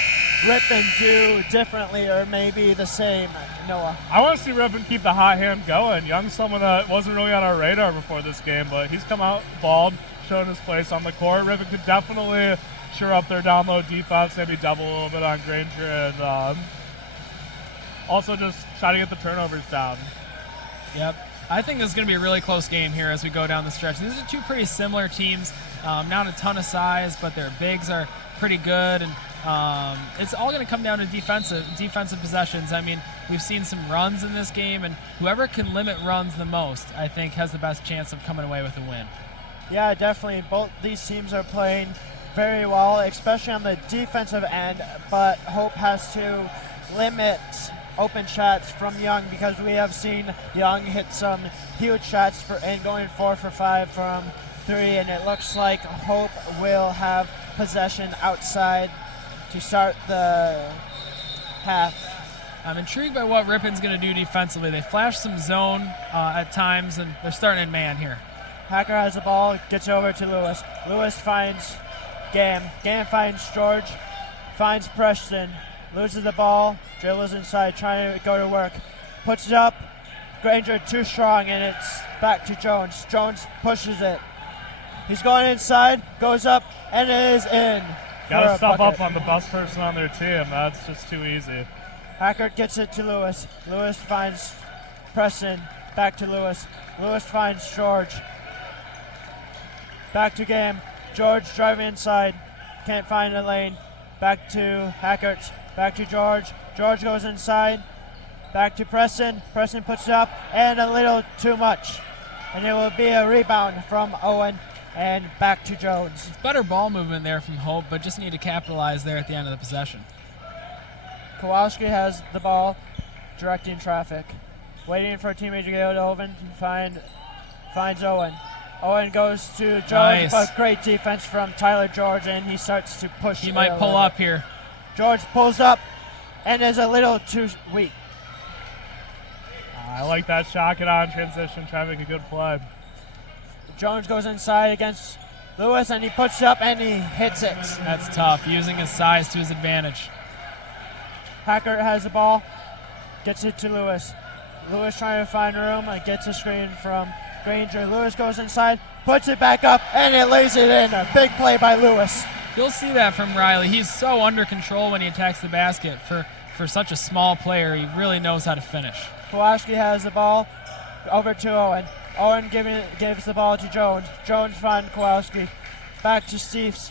Ripon do differently or maybe the same, Noah? I want to see Ripon keep the hot hand going. Young's someone that wasn't really on our radar before this game, but he's come out bald, showing his place on the court. Ripon could definitely shore up their down low defense, maybe double a little bit on Granger, and also just try to get the turnovers down. Yep. I think this is going to be a really close game here as we go down the stretch. These are two pretty similar teams. Not a ton of size, but their bigs are pretty good, and it's all going to come down to defensive possessions. I mean, we've seen some runs in this game, and whoever can limit runs the most, I think, has the best chance of coming away with a win. Yeah, definitely. Both these teams are playing very well, especially on the defensive end, but Hope has to limit open shots from Young because we have seen Young hit some huge shots and going 4 for 5 from 3, and it looks like Hope will have possession outside to start the half. I'm intrigued by what Ripon's going to do defensively. They flash some zone at times, and they're starting in man here. Hacker has the ball, gets over to Lewis. Lewis finds Gam. Gam finds George, finds Preston. Loses the ball, dribbles inside, trying to go to work. Puts it up, Granger too strong, and it's back to Jones. Jones pushes it. He's going inside, goes up, and it is in. Got to stop up on the best person on their team. That's just too easy. Hackert gets it to Lewis. Lewis finds Preston. Back to Lewis. Lewis finds George. Back to Gam. George driving inside. Can't find a lane. Back to Hackert. Back to George. George goes inside. Back to Preston. Preston puts it up, and a little too much. And it will be a rebound from Owen, and back to Jones. It's better ball movement there from Hope, but just need to capitalize there at the end of the possession. Kowalski has the ball, directing traffic. Waiting for a teammate to go to Owen. Finds Owen. Owen goes to George, nice. But great defense from Tyler George, and he starts to push. He might pull up here. George pulls up and is a little too weak. I like that shot, get on transition, try to make a good play. Jones goes inside against Lewis, and he puts it up and he hits it. That's tough, using his size to his advantage. Hackert has the ball, gets it to Lewis. Lewis trying to find room and gets a screen from Granger. Lewis goes inside, puts it back up, and it lays it in. A big play by Lewis. You'll see that from Riley. He's so under control when he attacks the basket. For such a small player, he really knows how to finish. Kowalski has the ball over to Owen. Owen gives the ball to Jones. Jones finds Kowalski. Back to Steves.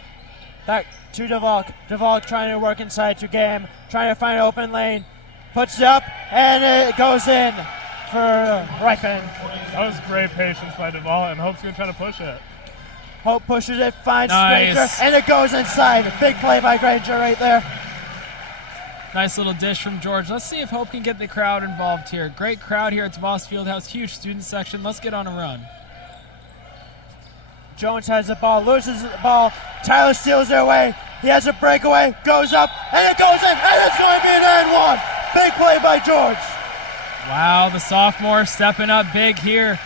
Back to DeValk. DeValk trying to work inside to Gam. Trying to find an open lane. Puts it up, and it goes in for Ripon. That was great patience by DeValk, and Hope's going to try to push it. Hope pushes it, finds nice. Granger, and it goes inside. A big play by Granger right there. Nice little dish from George. Let's see if Hope can get the crowd involved here. Great crowd here at Voss Fieldhouse. Huge student section. Let's get on a run. Jones has the ball, loses the ball. Tyler steals it away. He has a breakaway, goes up, and it goes in, and it's going to be an and one. Big play by George. Wow, the sophomore stepping up big here.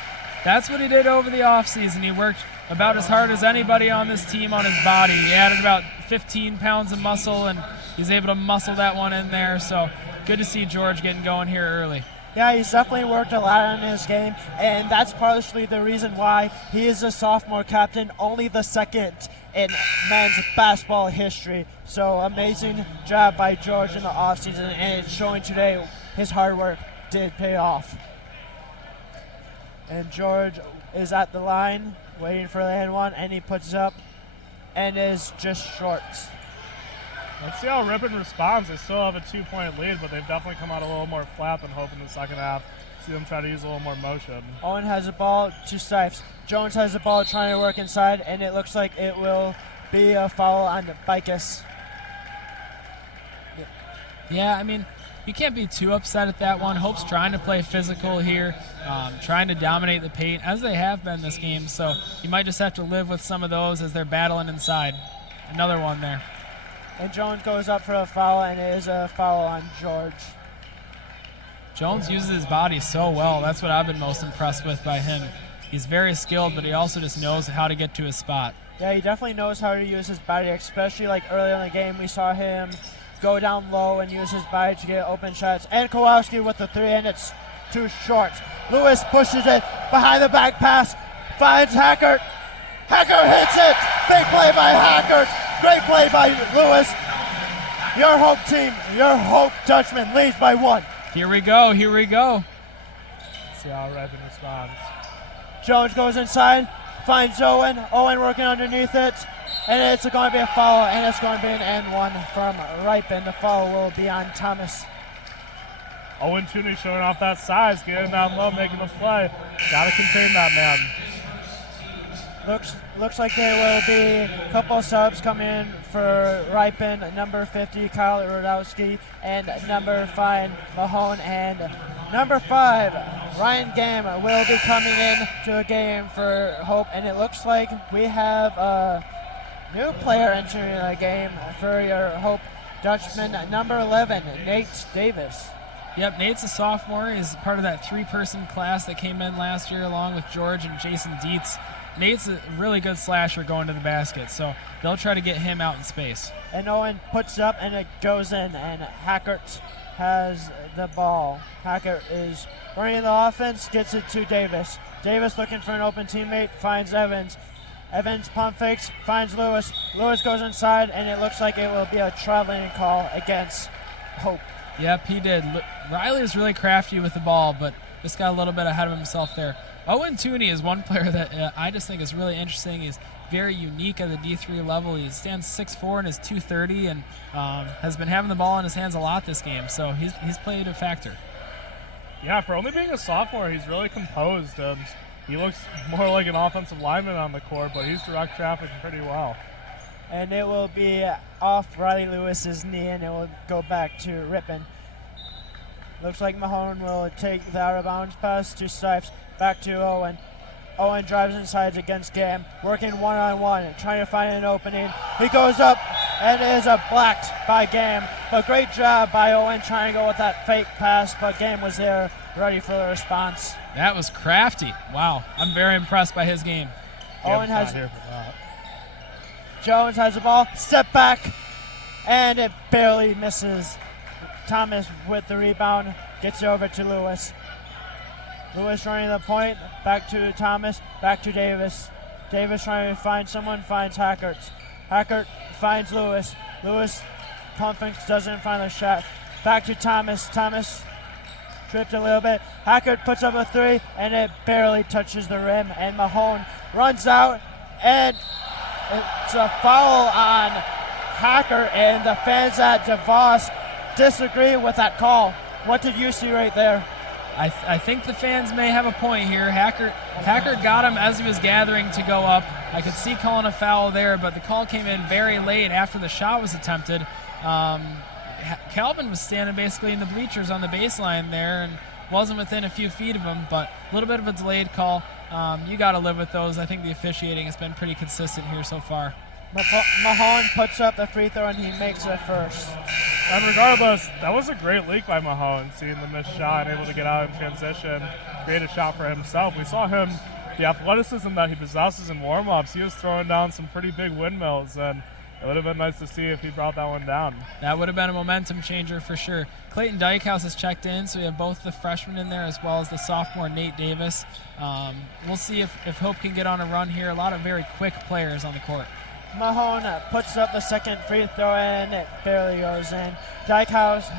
That's what he did over the offseason. He worked about as hard as anybody on this team on his body. He added about 15 pounds of muscle, and he's able to muscle that one in there. So good to see George getting going here early. Yeah, he's definitely worked a lot on his game, and that's partially the reason why he is a sophomore captain, only the second in men's basketball history. So amazing job by George in the offseason, and it's showing today his hard work did pay off. And George is at the line, waiting for the and one, and he puts it up, and is just short. Let's see how Ripon responds. They still have a 2-point lead, but they've definitely come out a little more flat than hope in the second half. See them try to use a little more motion. Owen has the ball to Stipes. Jones has the ball trying to work inside, and it looks like it will be a foul on Bicus. Yeah, I mean, you can't be too upset at that one. Hope's trying to play physical here, trying to dominate the paint, as they have been this game. So you might just have to live with some of those as they're battling inside. Another one there. And Jones goes up for a foul, and it is a foul on George. Jones uses his body so well. That's what I've been most impressed with by him. He's very skilled, but he also just knows how to get to his spot. Yeah, he definitely knows how to use his body, especially like early in the game. We saw him go down low and use his body to get open shots. And Kowalski with the three, and it's too short. Lewis pushes it behind the back pass, finds Hackert. Hackert hits it. Big play by Hackert. Great play by Lewis. Your Hope team, your Hope Dutchman leads by 1. Here we go. Here we go. Let's see how Ripon responds. Jones goes inside, finds Owen. Owen working underneath it. And it's going to be a foul, and it's going to be an N1 from Ripon. The foul will be on Thomas. Owen Tooney showing off that size, getting down low, making the play. Got to contain that man. Looks like there will be a couple subs coming in for Ripon. Number 50, Kyle Rodowski, and number 5, Mahone, and number 5, Ryan Game will be coming in to a game for Hope. And it looks like we have a new player entering the game for your Hope Dutchman, number 11, Nate Davis. Yep, Nate's a sophomore. He's part of that 3-person class that came in last year along with George and Jason Dietz. Nate's a really good slasher going to the basket, so they'll try to get him out in space. And Owen puts it up, and it goes in, and Hackert has the ball. Hackert is running the offense, gets it to Davis. Davis looking for an open teammate, finds Evans. Evans pump fakes, finds Lewis. Lewis goes inside, and it looks like it will be a traveling call against Hope. Yep, he did. Riley is really crafty with the ball, but just got a little bit ahead of himself there. Owen Tooney is one player that I just think is really interesting. He's very unique at the D3 level. He stands 6'4" and is 230 and has been having the ball in his hands a lot this game, so he's played a factor. Yeah, for only being a sophomore, he's really composed. He looks more like an offensive lineman on the court, but he's direct traffic pretty well. And it will be off Riley Lewis's knee, and it will go back to Ripon. Looks like Mahone will take the out-of-bounds pass to Stipes. Back to Owen. Owen drives inside against Gam, working one-on-one, trying to find an opening. He goes up and is blocked by Gam. But great job by Owen trying to go with that fake pass, but Gam was there ready for the response. That was crafty. Wow, I'm very impressed by his game. Owen has Jones has the ball, step back, and it barely misses. Thomas with the rebound, gets it over to Lewis. Lewis running the point, back to Thomas, back to Davis. Davis trying to find someone, finds Hackert. Hackert finds Lewis. Lewis pump fakes, doesn't find the shot. Back to Thomas. Thomas tripped a little bit. Hackert puts up a 3, and it barely touches the rim. And Mahone runs out, and it's a foul on Hackert, and the fans at DeVos disagree with that call. What did you see right there? I think the fans may have a point here. Hackert got him as he was gathering to go up. I could see calling a foul there, but the call came in very late after the shot was attempted. Calvin was standing basically in the bleachers on the baseline there and wasn't within a few feet of him, but a little bit of a delayed call. You got to live with those. I think the officiating has been pretty consistent here so far. Mahone puts up the free throw, and he makes it first. And regardless, that was a great leak by Mahone, seeing the missed shot and able to get out in transition, create a shot for himself. We saw him, the athleticism that he possesses in warm-ups. He was throwing down some pretty big windmills, and it would have been nice to see if he brought that one down. That would have been a momentum changer for sure. Clayton Dykehouse has checked in, so we have both the freshmen in there as well as the sophomore Nate Davis. We'll see if Hope can get on a run here. A lot of very quick players on the court. Mahone puts up the second free throw and it barely goes in. Dykehouse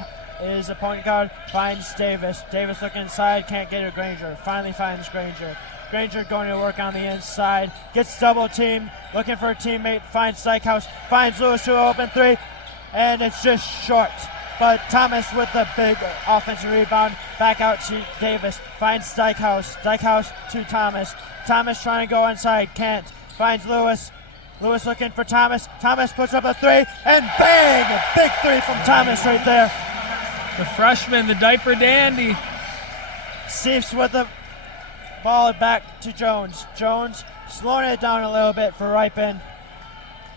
is a point guard, finds Davis. Davis looking inside, can't get it. Granger finally finds Granger. Granger going to work on the inside, gets double teamed, looking for a teammate, finds Dykehouse, finds Lewis to open three, and it's just short. But Thomas with the big offensive rebound, back out to Davis, finds Dykehouse. Dykehouse to Thomas. Thomas trying to go inside, can't. Finds Lewis. Lewis looking for Thomas. Thomas puts up a three, and bang! A big three from Thomas right there. The freshman, the diaper dandy. Steves with the ball back to Jones. Jones slowing it down a little bit for Ripon.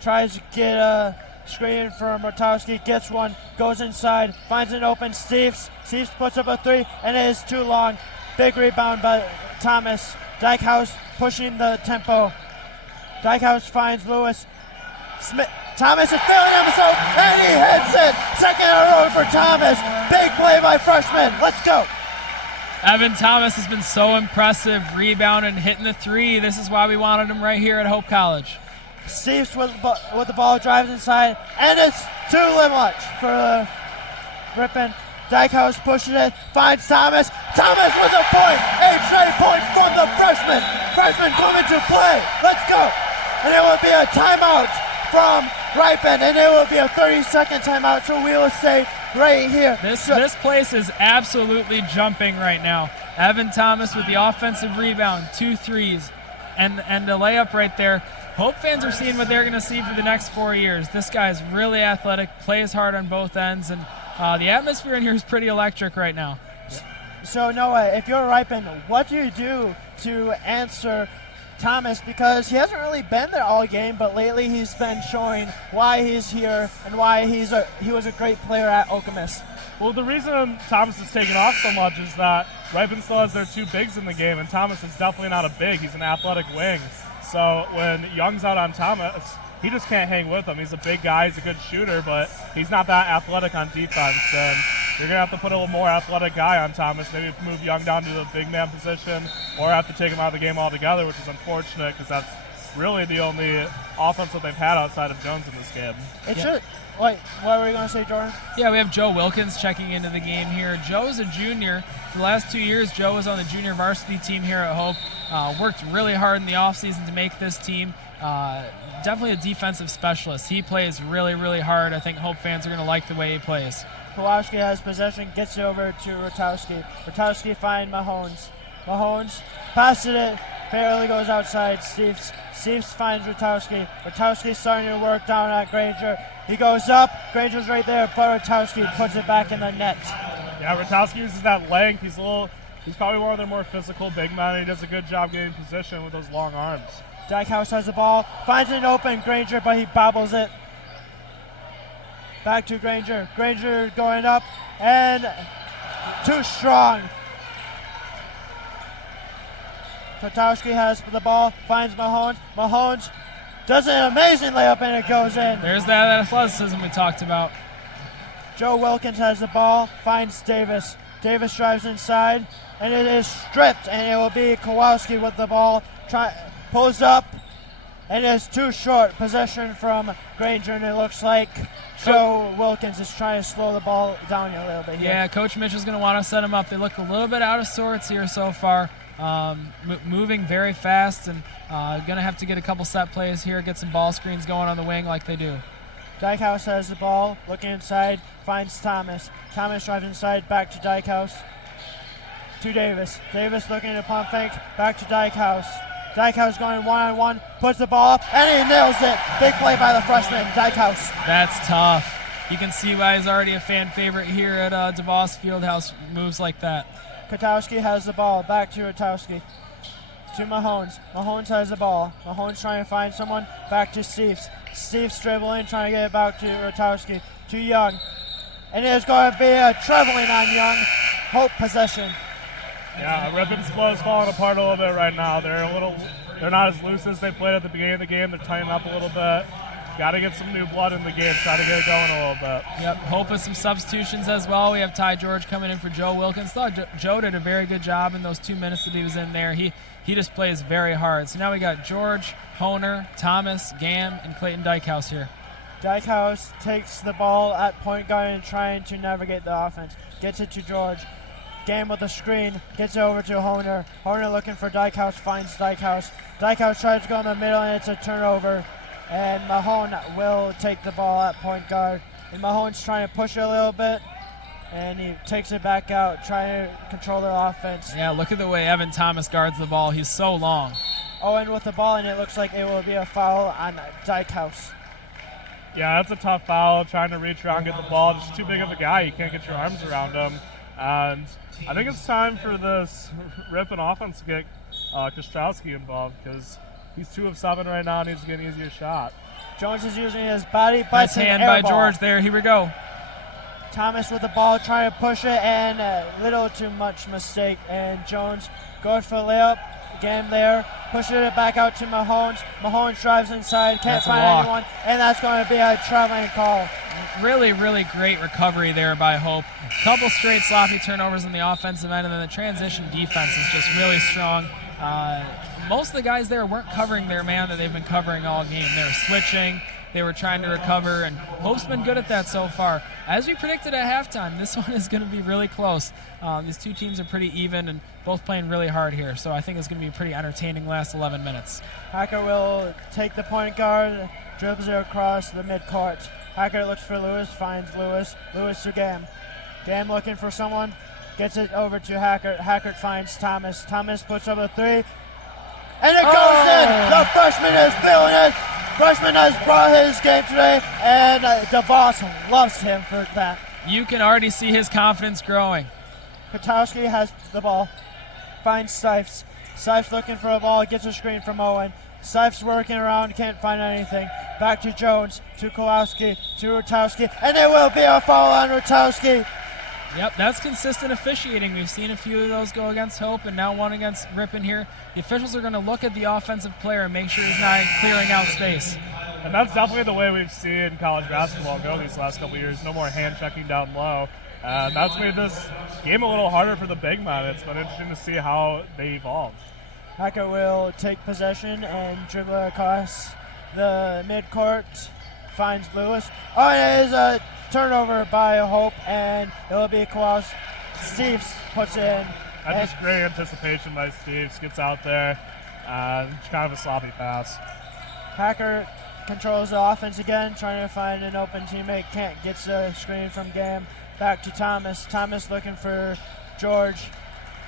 Tries to get a screen from Rotowski. Gets one, goes inside, finds an open Steves. Steves puts up a three, and it is too long. Big rebound by Thomas. Dykehouse pushing the tempo. Dykehouse finds Lewis. Thomas is feeling himself, and he hits it. Second in a row for Thomas. Big play by freshman. Let's go. Evan Thomas has been so impressive, rebounding, hitting the three. This is why we wanted him right here at Hope College. Steves with the ball, drives inside, and it's too much for Ripon. Dykehouse pushes it, finds Thomas. Thomas with a point. A straight point from the freshman. Freshman coming to play. Let's go. And it will be a timeout from Ripon, and it will be a 30-second timeout, so we will stay right here. This place is absolutely jumping right now. Evan Thomas with the offensive rebound, 2 threes, and the layup right there. Hope fans are seeing what they're going to see for the next 4 years. This guy is really athletic, plays hard on both ends, and the atmosphere in here is pretty electric right now. So, Noah, if you're Ripon, what do you do to answer Thomas? Because he hasn't really been there all game, but lately he's been showing why he's here and why he was a great player at Okemos. Well, the reason Thomas is taking off so much is that Ripon still has their 2 bigs in the game, and Thomas is definitely not a big. He's an athletic wing. So when Young's out on Thomas, he just can't hang with him. He's a big guy, he's a good shooter, but he's not that athletic on defense. And you're going to have to put a little more athletic guy on Thomas, maybe move Young down to the big man position, or have to take him out of the game altogether, which is unfortunate because that's really the only offense that they've had outside of Jones in this game. Wait, what were you going to say, Jordan? Yeah, we have Joe Wilkins checking into the game here. Joe's a junior. For the last 2 years, Joe was on the junior varsity team here at Hope. Worked really hard in the offseason to make this team. Definitely a defensive specialist. He plays really, really hard. I think Hope fans are going to like the way he plays. Kowalski has possession, gets it over to Rotowski. Rotowski finds Mahones. Mahones passes it, barely goes outside. Steves finds Rotowski. Rotowski's starting to work down at Granger. He goes up, Granger's right there, but Rotowski puts it back in the net. Yeah, Rotowski uses that length. He's probably one of their more physical big men, and he does a good job getting position with those long arms. Dykehouse has the ball, finds an open Granger, but he bobbles it. Back to Granger. Granger going up, and too strong. Rotowski has the ball, finds Mahones. Mahones does an amazing layup, and it goes in. There's that athleticism we talked about. Joe Wilkins has the ball, finds Davis. Davis drives inside, and it is stripped, and it will be Kowalski with the ball. Pulls up, and it is too short. Possession from Granger, and it looks like Joe Wilkins is trying to slow the ball down a little bit here. Yeah, Coach Mitch is going to want to set him up. They look a little bit out of sorts here so far. Moving very fast, and going to have to get a couple set plays here, get some ball screens going on the wing like they do. Dykehouse has the ball, looking inside, finds Thomas. Thomas drives inside, back to Dykehouse. To Davis. Davis looking to pump fake, back to Dykehouse. Dykehouse going one-on-one, puts the ball up, and he nails it. Big play by the freshman, Dykehouse. That's tough. You can see why he's already a fan favorite here at DeVos Fieldhouse, moves like that. Kotowski has the ball, back to Rotowski. To Mahones. Mahones has the ball. Mahones trying to find someone, back to Steves. Steves dribbling, trying to get it back to Rotowski. To Young. And it is going to be a traveling on Young. Hope possession. Yeah, Ripon's flow is falling apart a little bit right now. They're not as loose as they played at the beginning of the game. They're tightening up a little bit. got to get some new blood in the game, try to get it going a little bit. Yep, hope with some substitutions as well. We have Ty George coming in for Joe Wilkins. Thought Joe did a very good job in those 2 minutes that he was in there. He just plays very hard. So now we got George, Honer, Thomas, Gam, and Clayton Dykehouse here. Dykehouse takes the ball at point guard and trying to navigate the offense. Gets it to George. Game with the screen. Gets it over to Honer. Honer looking for Dykehouse. Finds Dykehouse. Dykehouse tries to go in the middle and it's a turnover. And Mahone will take the ball at point guard. And Mahone's trying to push it a little bit. And he takes it back out, trying to control their offense. Yeah, look at the way Evan Thomas guards the ball. He's so long. Owen with the ball, and it looks like it will be a foul on Dykehouse. Yeah, that's a tough foul, trying to reach around, get the ball. Just too big of a guy. You can't get your arms around him. And I think it's time for this Ripon offense to get Kostrowski involved, because he's 2 of 7 right now and needs to get an easier shot. Jones is using his body. Nice hand by George there. Here we go. Thomas with the ball, trying to push it, and a little too much mistake. And Jones goes for a layup. Game there, pushing it back out to Mahomes. Mahomes drives inside, can't find anyone, and that's going to be a traveling call. Really, really great recovery there by Hope. Couple straight sloppy turnovers on the offensive end, and then the transition defense is just really strong. Most of the guys there weren't covering their man that they've been covering all game. They were switching. They were trying to recover, and Hope's been good at that so far. As we predicted at halftime, this one is going to be really close. These 2 teams are pretty even and both playing really hard here, so I think it's going to be a pretty entertaining last 11 minutes. Hacker will take the point guard, dribbles it across the midcourt. Hacker looks for Lewis, finds Lewis. Lewis to Gam. Gam looking for someone, gets it over to Hackert. Hackert finds Thomas. Thomas puts up a 3, and it goes in! The freshman is feeling it! Freshman has brought his game today, and DeVos loves him for that. You can already see his confidence growing. Kotowski has the ball, finds Stifes. Stifes looking for a ball, gets a screen from Owen. Stifes working around, can't find anything. Back to Jones, to Kowalski, to Rutowski, and there will be a foul on Rutowski. Yep, that's consistent officiating. We've seen a few of those go against Hope and now one against Ripon here. The officials are going to look at the offensive player and make sure he's not clearing out space. And that's definitely the way we've seen college basketball go these last couple of years. No more hand checking down low. And that's made this game a little harder for the big men. It's been interesting to see how they evolve. Hacker will take possession and dribble across the midcourt. Finds Lewis. Oh, it is a turnover by Hope, and it will be Kowalski. Steves puts it in. That's just great anticipation by Steves. Gets out there, and kind of a sloppy pass. Hacker controls the offense again, trying to find an open teammate. Can't, gets the screen from Gam. Back to Thomas. Thomas looking for George.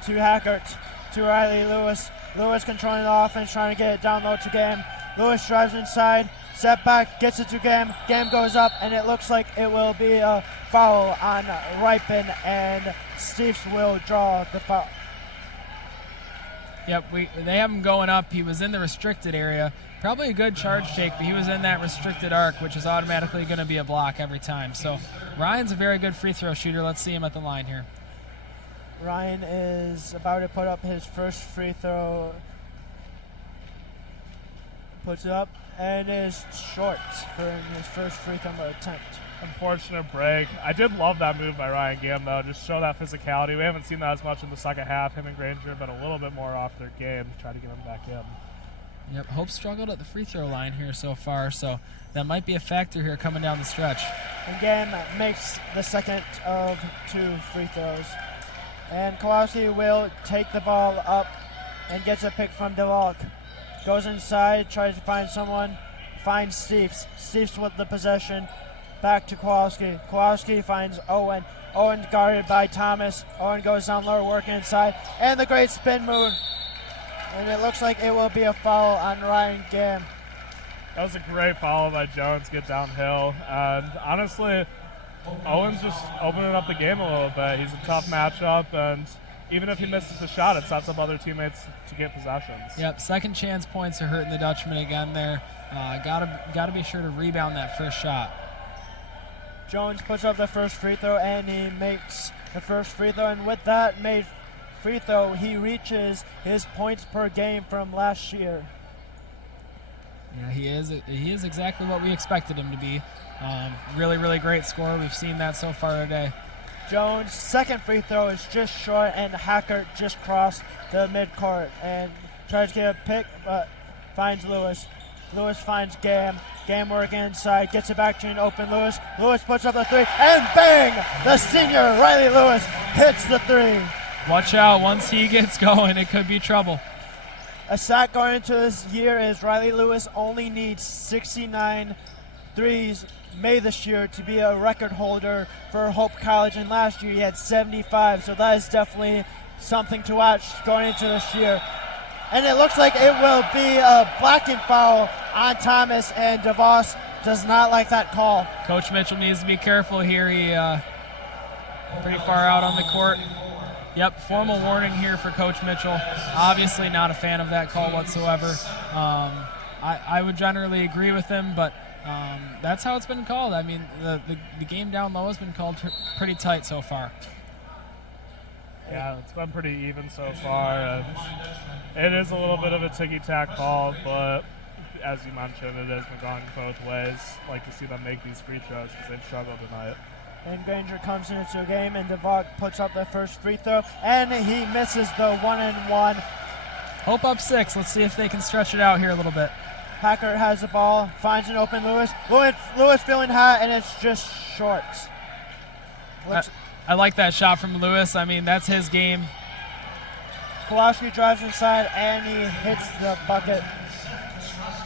To Hackert. To Riley Lewis. Lewis controlling the offense, trying to get it down low to Gam. Lewis drives inside. Step back, gets it to Gam. Gam goes up, and it looks like it will be a foul on Ripon, and Steves will draw the foul. Yep, they have him going up. He was in the restricted area. Probably a good charge take, but he was in that restricted arc, which is automatically going to be a block every time. So Ryan's a very good free throw shooter. Let's see him at the line here. Ryan is about to put up his first free throw. Puts it up and is short for his first free throw attempt. Unfortunate break. I did love that move by Ryan Gam, though. Just show that physicality. We haven't seen that as much in the second half. Him and Granger have been a little bit more off their game to try to get him back in. Yep, Hope struggled at the free throw line here so far, so that might be a factor here coming down the stretch. And Gam makes the second of 2 free throws. And Kowalski will take the ball up and gets a pick from DeValk. Goes inside, tries to find someone, finds Steves. Steves with the possession. Back to Kowalski. Kowalski finds Owen. Owen guarded by Thomas. Owen goes down low, working inside. And the great spin move. And it looks like it will be a foul on Ryan Gam. That was a great follow by Jones, get downhill. And honestly, Owen's just opening up the game a little bit. He's a tough matchup, and even if he misses a shot, it sets up other teammates to get possessions. Yep, second chance points are hurting the Dutchman again there. Gotta be sure to rebound that first shot. Jones puts up the first free throw, and he makes the first free throw. And with that made free throw, he reaches his points per game from last year. Yeah, he is. He is exactly what we expected him to be. Really, really great score. We've seen that so far today. Jones' second free throw is just short, and Hackert just crossed the midcourt and tries to get a pick, but finds Lewis. Lewis finds Gam. Gam working inside, gets it back to an open Lewis. Lewis puts up the three, and bang! The senior, Riley Lewis, hits the three. Watch out. Once he gets going, it could be trouble. A stat going into this year is Riley Lewis only needs 69 threes made this year to be a record holder for Hope College, and last year he had 75, so that is definitely something to watch going into this year. And it looks like it will be a blocking foul on Thomas, and DeVos does not like that call. Coach Mitchell needs to be careful here. He pretty far out on the court. Yep, formal warning here for Coach Mitchell. Obviously not a fan of that call whatsoever. I would generally agree with him, but that's how it's been called. I mean, the game down low has been called pretty tight so far. Yeah, it's been pretty even so far. It is a little bit of a ticky-tack call, but as you mentioned, it has been going both ways. Like to see them make these free throws because they've struggled tonight. And Granger comes into the game, and DeVos puts up the first free throw, and he misses the 1-and-1. Hope up 6. Let's see if they can stretch it out here a little bit. Hackert has the ball, finds an open Lewis. Lewis feeling hot, and it's just short. I like that shot from Lewis. I mean, that's his game. Kowalski drives inside, and he hits the bucket.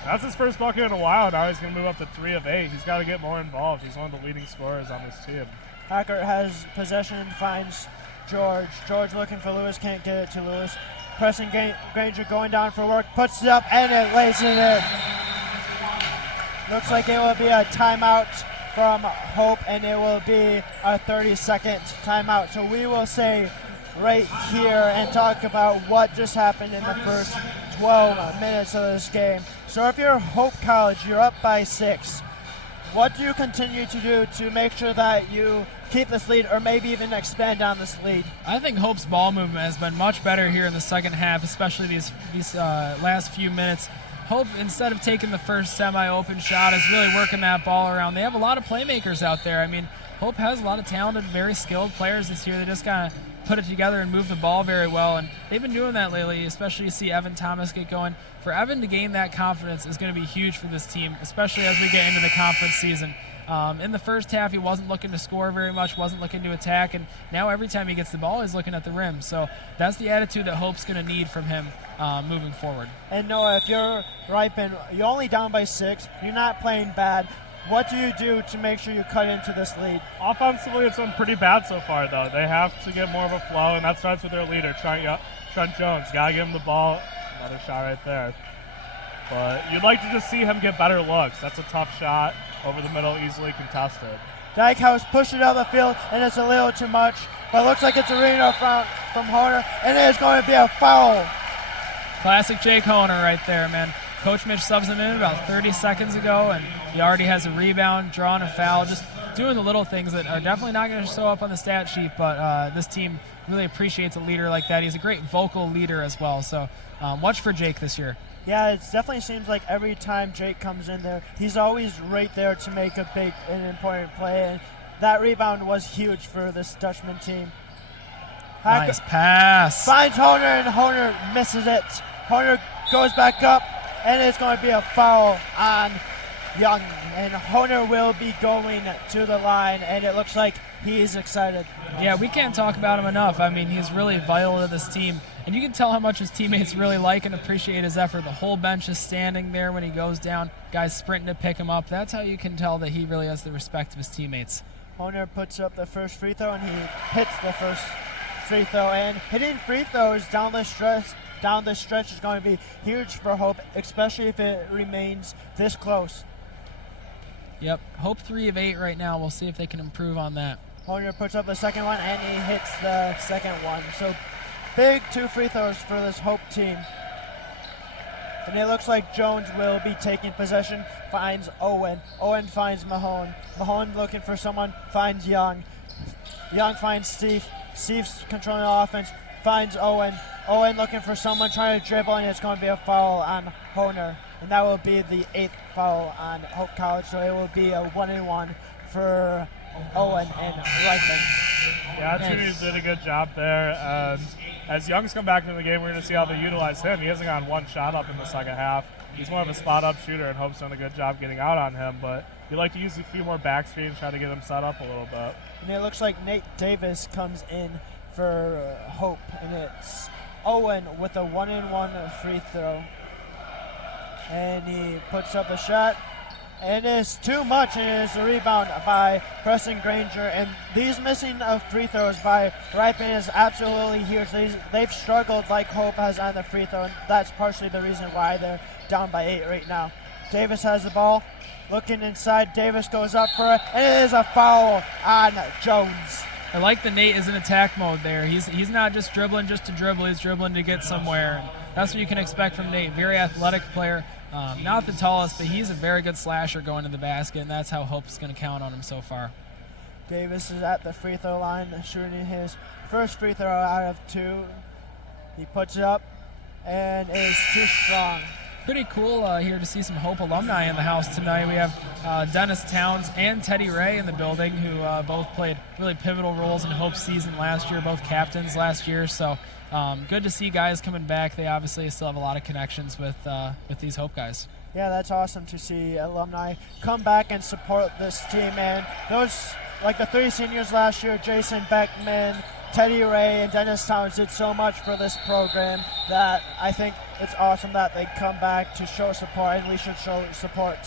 That's his first bucket in a while. Now he's going to move up to 3 of 8. He's got to get more involved. He's one of the leading scorers on this team. Hackert has possession and finds George. George looking for Lewis, can't get it to Lewis. Pressing Granger going down for work, puts it up, and it lays it in. Looks like it will be a timeout from Hope, and it will be a 30-second timeout. So we will say right here and talk about what just happened in the first 12 minutes of this game. So if you're Hope College, you're up by 6. What do you continue to do to make sure that you keep this lead or maybe even expand on this lead? I think Hope's ball movement has been much better here in the second half, especially these last few minutes. Hope, instead of taking the first semi-open shot, is really working that ball around. They have a lot of playmakers out there. I mean, Hope has a lot of talented, very skilled players this year. They just kind of put it together and move the ball very well, and they've been doing that lately, especially you see Evan Thomas get going. For Evan to gain that confidence is going to be huge for this team, especially as we get into the conference season. In the first half, he wasn't looking to score very much, wasn't looking to attack, and now every time he gets the ball, he's looking at the rim. So that's the attitude that Hope's going to need from him moving forward. And Noah, if you're Ripon, you're only down by 6, you're not playing bad. What do you do to make sure you cut into this lead? Offensively, it's been pretty bad so far, though. They have to get more of a flow, and that starts with their leader, Trent Jones. Got to give him the ball. Another shot right there. But you'd like to just see him get better looks. That's a tough shot over the middle, easily contested. Dykehouse pushed it out of the field, and it's a little too much. But it looks like it's a rebound from Horner, and it is going to be a foul. Classic Jake Honer right there, man. Coach Mitch subs him in about 30 seconds ago, and he already has a rebound, drawing a foul, just doing the little things that are definitely not going to show up on the stat sheet, but this team really appreciates a leader like that. He's a great vocal leader as well, so watch for Jake this year. Yeah, it definitely seems like every time Jake comes in there, he's always right there to make a big and important play, and that rebound was huge for this Dutchman team. Nice pass. Finds Honer, and Honer misses it. Honer goes back up, and it's going to be a foul on Young, and Honer will be going to the line, and it looks like he's excited. Yeah, we can't talk about him enough. I mean, he's really vital to this team, and you can tell how much his teammates really like and appreciate his effort. The whole bench is standing there when he goes down, guys sprinting to pick him up. That's how you can tell that he really has the respect of his teammates. Honer puts up the first free throw, and he hits the first free throw, and hitting free throws down the stretch is going to be huge for Hope, especially if it remains this close. Yep, Hope 3 of 8 right now. We'll see if they can improve on that. Honer puts up the second one, and he hits the second one. So big 2 free throws for this Hope team. And it looks like Jones will be taking possession, finds Owen. Owen finds Mahone. Mahone looking for someone, finds Young. Young finds Steve. Steve's controlling the offense, finds Owen. Owen looking for someone, trying to dribble, and it's going to be a foul on Honer. and that will be the 8th foul on Hope College, so it will be a 1-and-1 for Owen and Ripon. Yeah, Tooney did a good job there. And as Young's come back into the game, we're going to see how they utilize him. He hasn't gotten one shot up in the second half. He's more of a spot-up shooter, and Hope's done a good job getting out on him. But you like to use a few more back screens, try to get him set up a little bit. And it looks like Nate Davis comes in for Hope, and it's Owen with a 1-and-1 free throw. And he puts up a shot, and it's too much, and it's a rebound by Preston Granger. And these missing of free throws by Ripon is absolutely huge. They've struggled like Hope has on the free throw, and that's partially the reason why they're down by 8 right now. Davis has the ball, looking inside. Davis goes up for it, and it is a foul on Jones. I like that Nate is in attack mode there. He's not just dribbling just to dribble. He's dribbling to get somewhere. And that's what you can expect from Nate. Very athletic player. Not the tallest, but he's a very good slasher going to the basket, and that's how Hope's going to count on him so far. Davis is at the free throw line, shooting his first free throw out of 2. He puts it up, and it is too strong. Pretty cool here to see some Hope alumni in the house tonight. We have Dennis Towns and Teddy Ray in the building, who both played really pivotal roles in Hope's season last year, both captains last year. So good to see guys coming back. They obviously still have a lot of connections with these Hope guys. Yeah, that's awesome to see alumni come back and support this team. And those, like the 3 seniors last year, Jason Beckman, Teddy Ray, and Dennis Towns did so much for this program that I think it's awesome that they come back to show support, and we should show support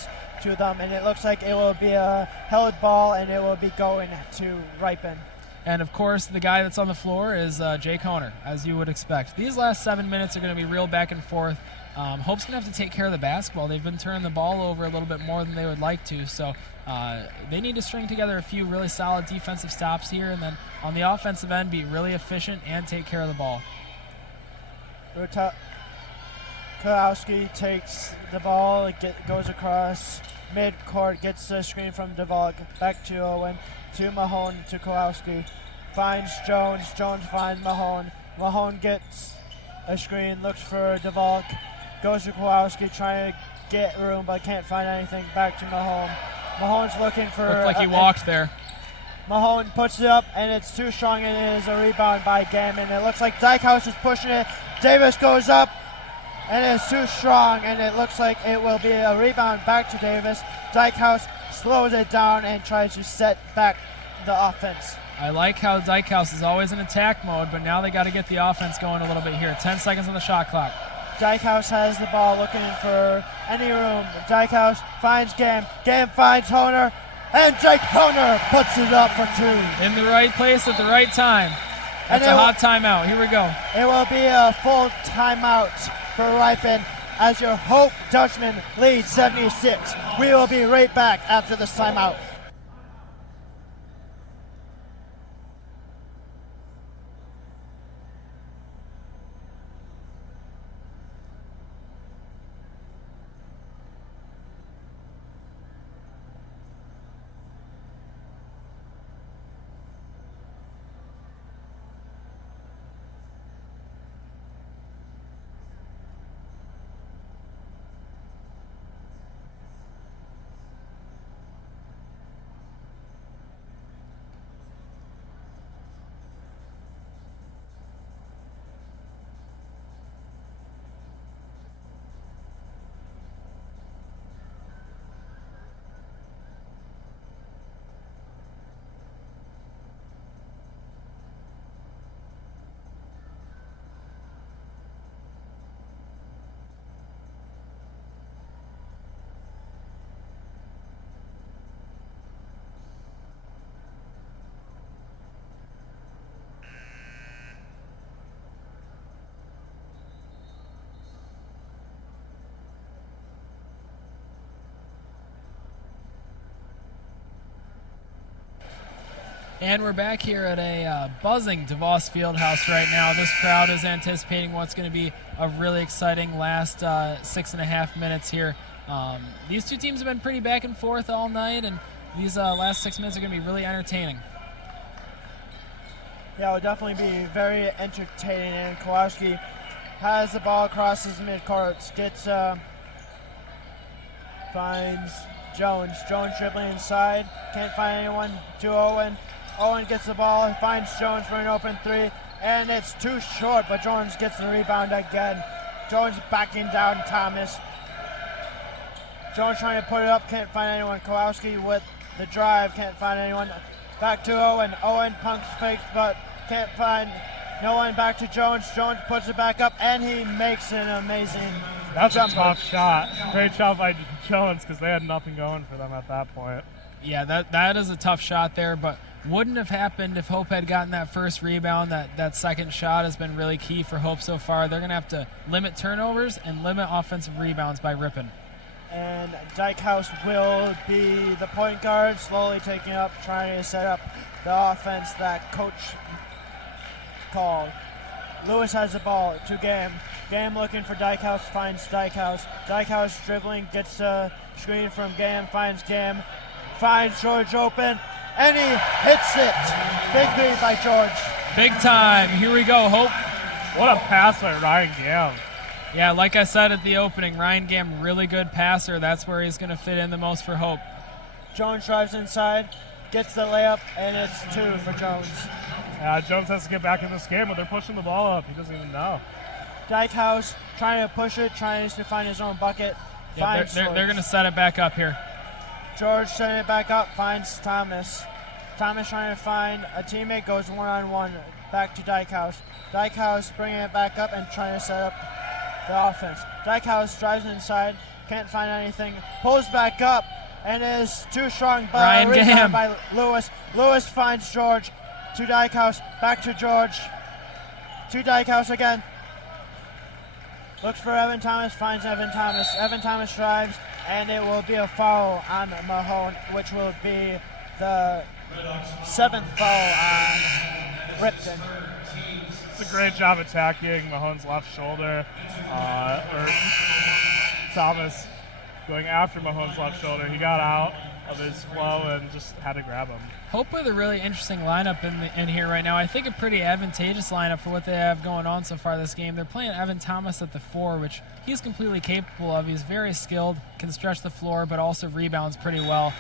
to them. And it looks like it will be a held ball, and it will be going to Ripon. And, of course, the guy that's on the floor is Jay Koner, as you would expect. These last 7 minutes are going to be real back and forth. Hope's going to have to take care of the basketball. They've been turning the ball over a little bit more than they would like to, so they need to string together a few really solid defensive stops here, and then on the offensive end be really efficient and take care of the ball. Kowalski takes the ball, goes across mid-court, gets the screen from DeValk, back to Owen, to Mahone, to Kowalski, finds Jones, Jones finds Mahone, Mahone gets a screen, looks for DeValk, goes to Kowalski, trying to get room, but can't find anything, back to Mahone. Mahone's looking for... Looked like he walked there. Mahone puts it up, and it's too strong, and it is a rebound by Gammon. It looks like Dykehouse is pushing it. Davis goes up, and it's too strong, and it looks like it will be a rebound back to Davis. Dykehouse slows it down and tries to set back the offense. I like how Dykehouse is always in attack mode, but now they got to get the offense going a little bit here. 10 seconds on the shot clock. Dykehouse has the ball, looking for any room. Dykehouse finds Gam. Gam finds Honer, and Jake Honer puts it up for 2. In the right place at the right time. That's a hot timeout. Here we go. It will be a full timeout for Ripon as your Hope Dutchman leads 76. We will be right back after this timeout. And we're back here at a buzzing DeVos Fieldhouse right now. This crowd is anticipating what's going to be a really exciting last 6.5 minutes here. These two teams have been pretty back and forth all night, and these last 6 minutes are going to be really entertaining. Yeah, it will definitely be very entertaining. And Kowalski has the ball across his midcourt, gets finds Jones. Jones dribbling inside, can't find anyone to Owen. Owen gets the ball, finds Jones for an open three, and it's too short, but Jones gets the rebound again. Jones backing down Thomas. Jones trying to put it up, can't find anyone. Kowalski with the drive, can't find anyone. Back to Owen. Owen punks fakes, but can't find no one. Back to Jones. Jones puts it back up, and he makes an amazing That's jumper. a tough shot. Great shot by Jones because they had nothing going for them at that point. Yeah, that is a tough shot there, but wouldn't have happened if Hope had gotten that first rebound. That second shot has been really key for Hope so far. They're going to have to limit turnovers and limit offensive rebounds by Ripon. And Dykehouse will be the point guard, slowly taking up, trying to set up the offense that coach called. Lewis has the ball to Gam. Gam looking for Dykehouse, finds Dykehouse. Dykehouse dribbling, gets a screen from Gam, finds George open, and he hits it. Big lead by George. Big time. Here we go, Hope. What a pass by Ryan Gam. Yeah, like I said at the opening, Ryan Gam, really good passer. That's where he's going to fit in the most for Hope. Jones drives inside, gets the layup, and it's 2 for Jones. Jones has to get back in this game, but they're pushing the ball up. He doesn't even know. Dykehouse trying to push it, trying to find his own bucket. Yeah, they're going to set it back up here. George setting it back up, finds Thomas. Thomas trying to find a teammate, goes one-on-one, back to Dykehouse. Dykehouse bringing it back up and trying to set up the offense. Dykehouse drives inside, can't find anything, pulls back up, and is too strong by Ryan Gam. by Lewis. Lewis finds George, to Dykehouse, back to George, to Dykehouse again. Looks for Evan Thomas, finds Evan Thomas. Evan Thomas drives, and it will be a foul on Mahone, which will be the 7th foul on Ripon. It's a great job attacking Mahone's left shoulder. Or Thomas going after Mahone's left shoulder. He got out of his flow and just had to grab him. Hope with a really interesting lineup in here right now. I think a pretty advantageous lineup for what they have going on so far this game. They're playing Evan Thomas at the 4, which he's completely capable of. He's very skilled, can stretch the floor, but also rebounds pretty well,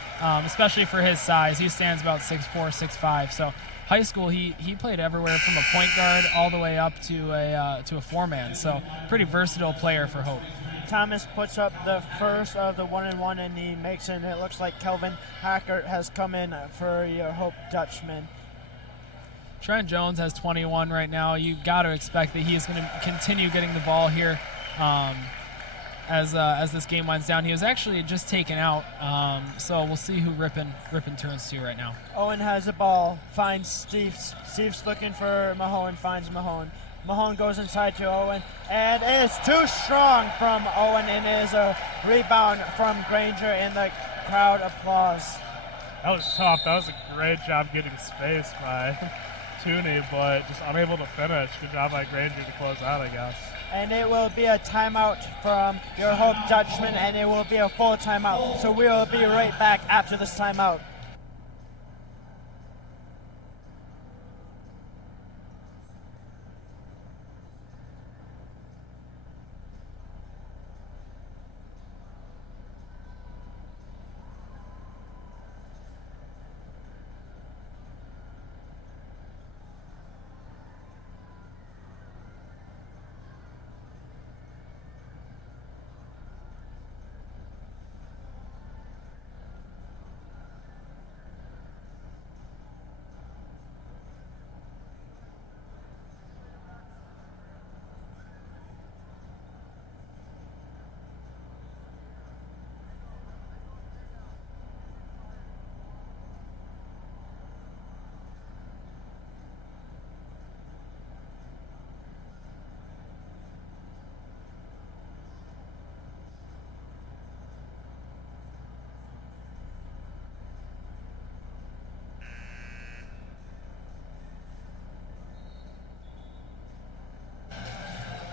especially for his size. He stands about 6'4", 6'5". So high school, he played everywhere from a point guard all the way up to a 4-man. So pretty versatile player for Hope. Thomas puts up the first of the 1-and-1, and he makes it. And it looks like Kelvin Hackert has come in for your Hope Dutchman. Trent Jones has 21 right now. You got to expect that he is going to continue getting the ball here as this game winds down. He was actually just taken out, so we'll see who Ripon turns to right now. Owen has the ball, finds Steve. Steve's looking for Mahone, finds Mahone. Mahone goes inside to Owen, and it's too strong from Owen, and it is a rebound from Granger, and the crowd applause. That was tough. That was a great job getting space by Tooney, but just unable to finish. Good job by Granger to close out, I guess. And it will be a timeout from your Hope Dutchman, and it will be a full timeout. So we will be right back after this timeout.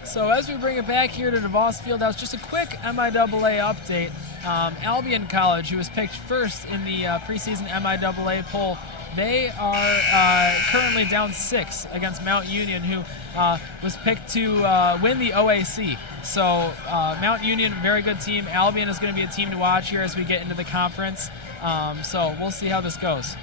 So as we bring it back here to DeVos Fieldhouse, just a quick MIAA update. Albion College, who was picked first in the preseason MIAA poll, They are currently down 6 against Mount Union, who was picked to win the OAC. So Mount Union, very good team. Albion is going to be a team to watch here as we get into the conference. So we'll see how this goes.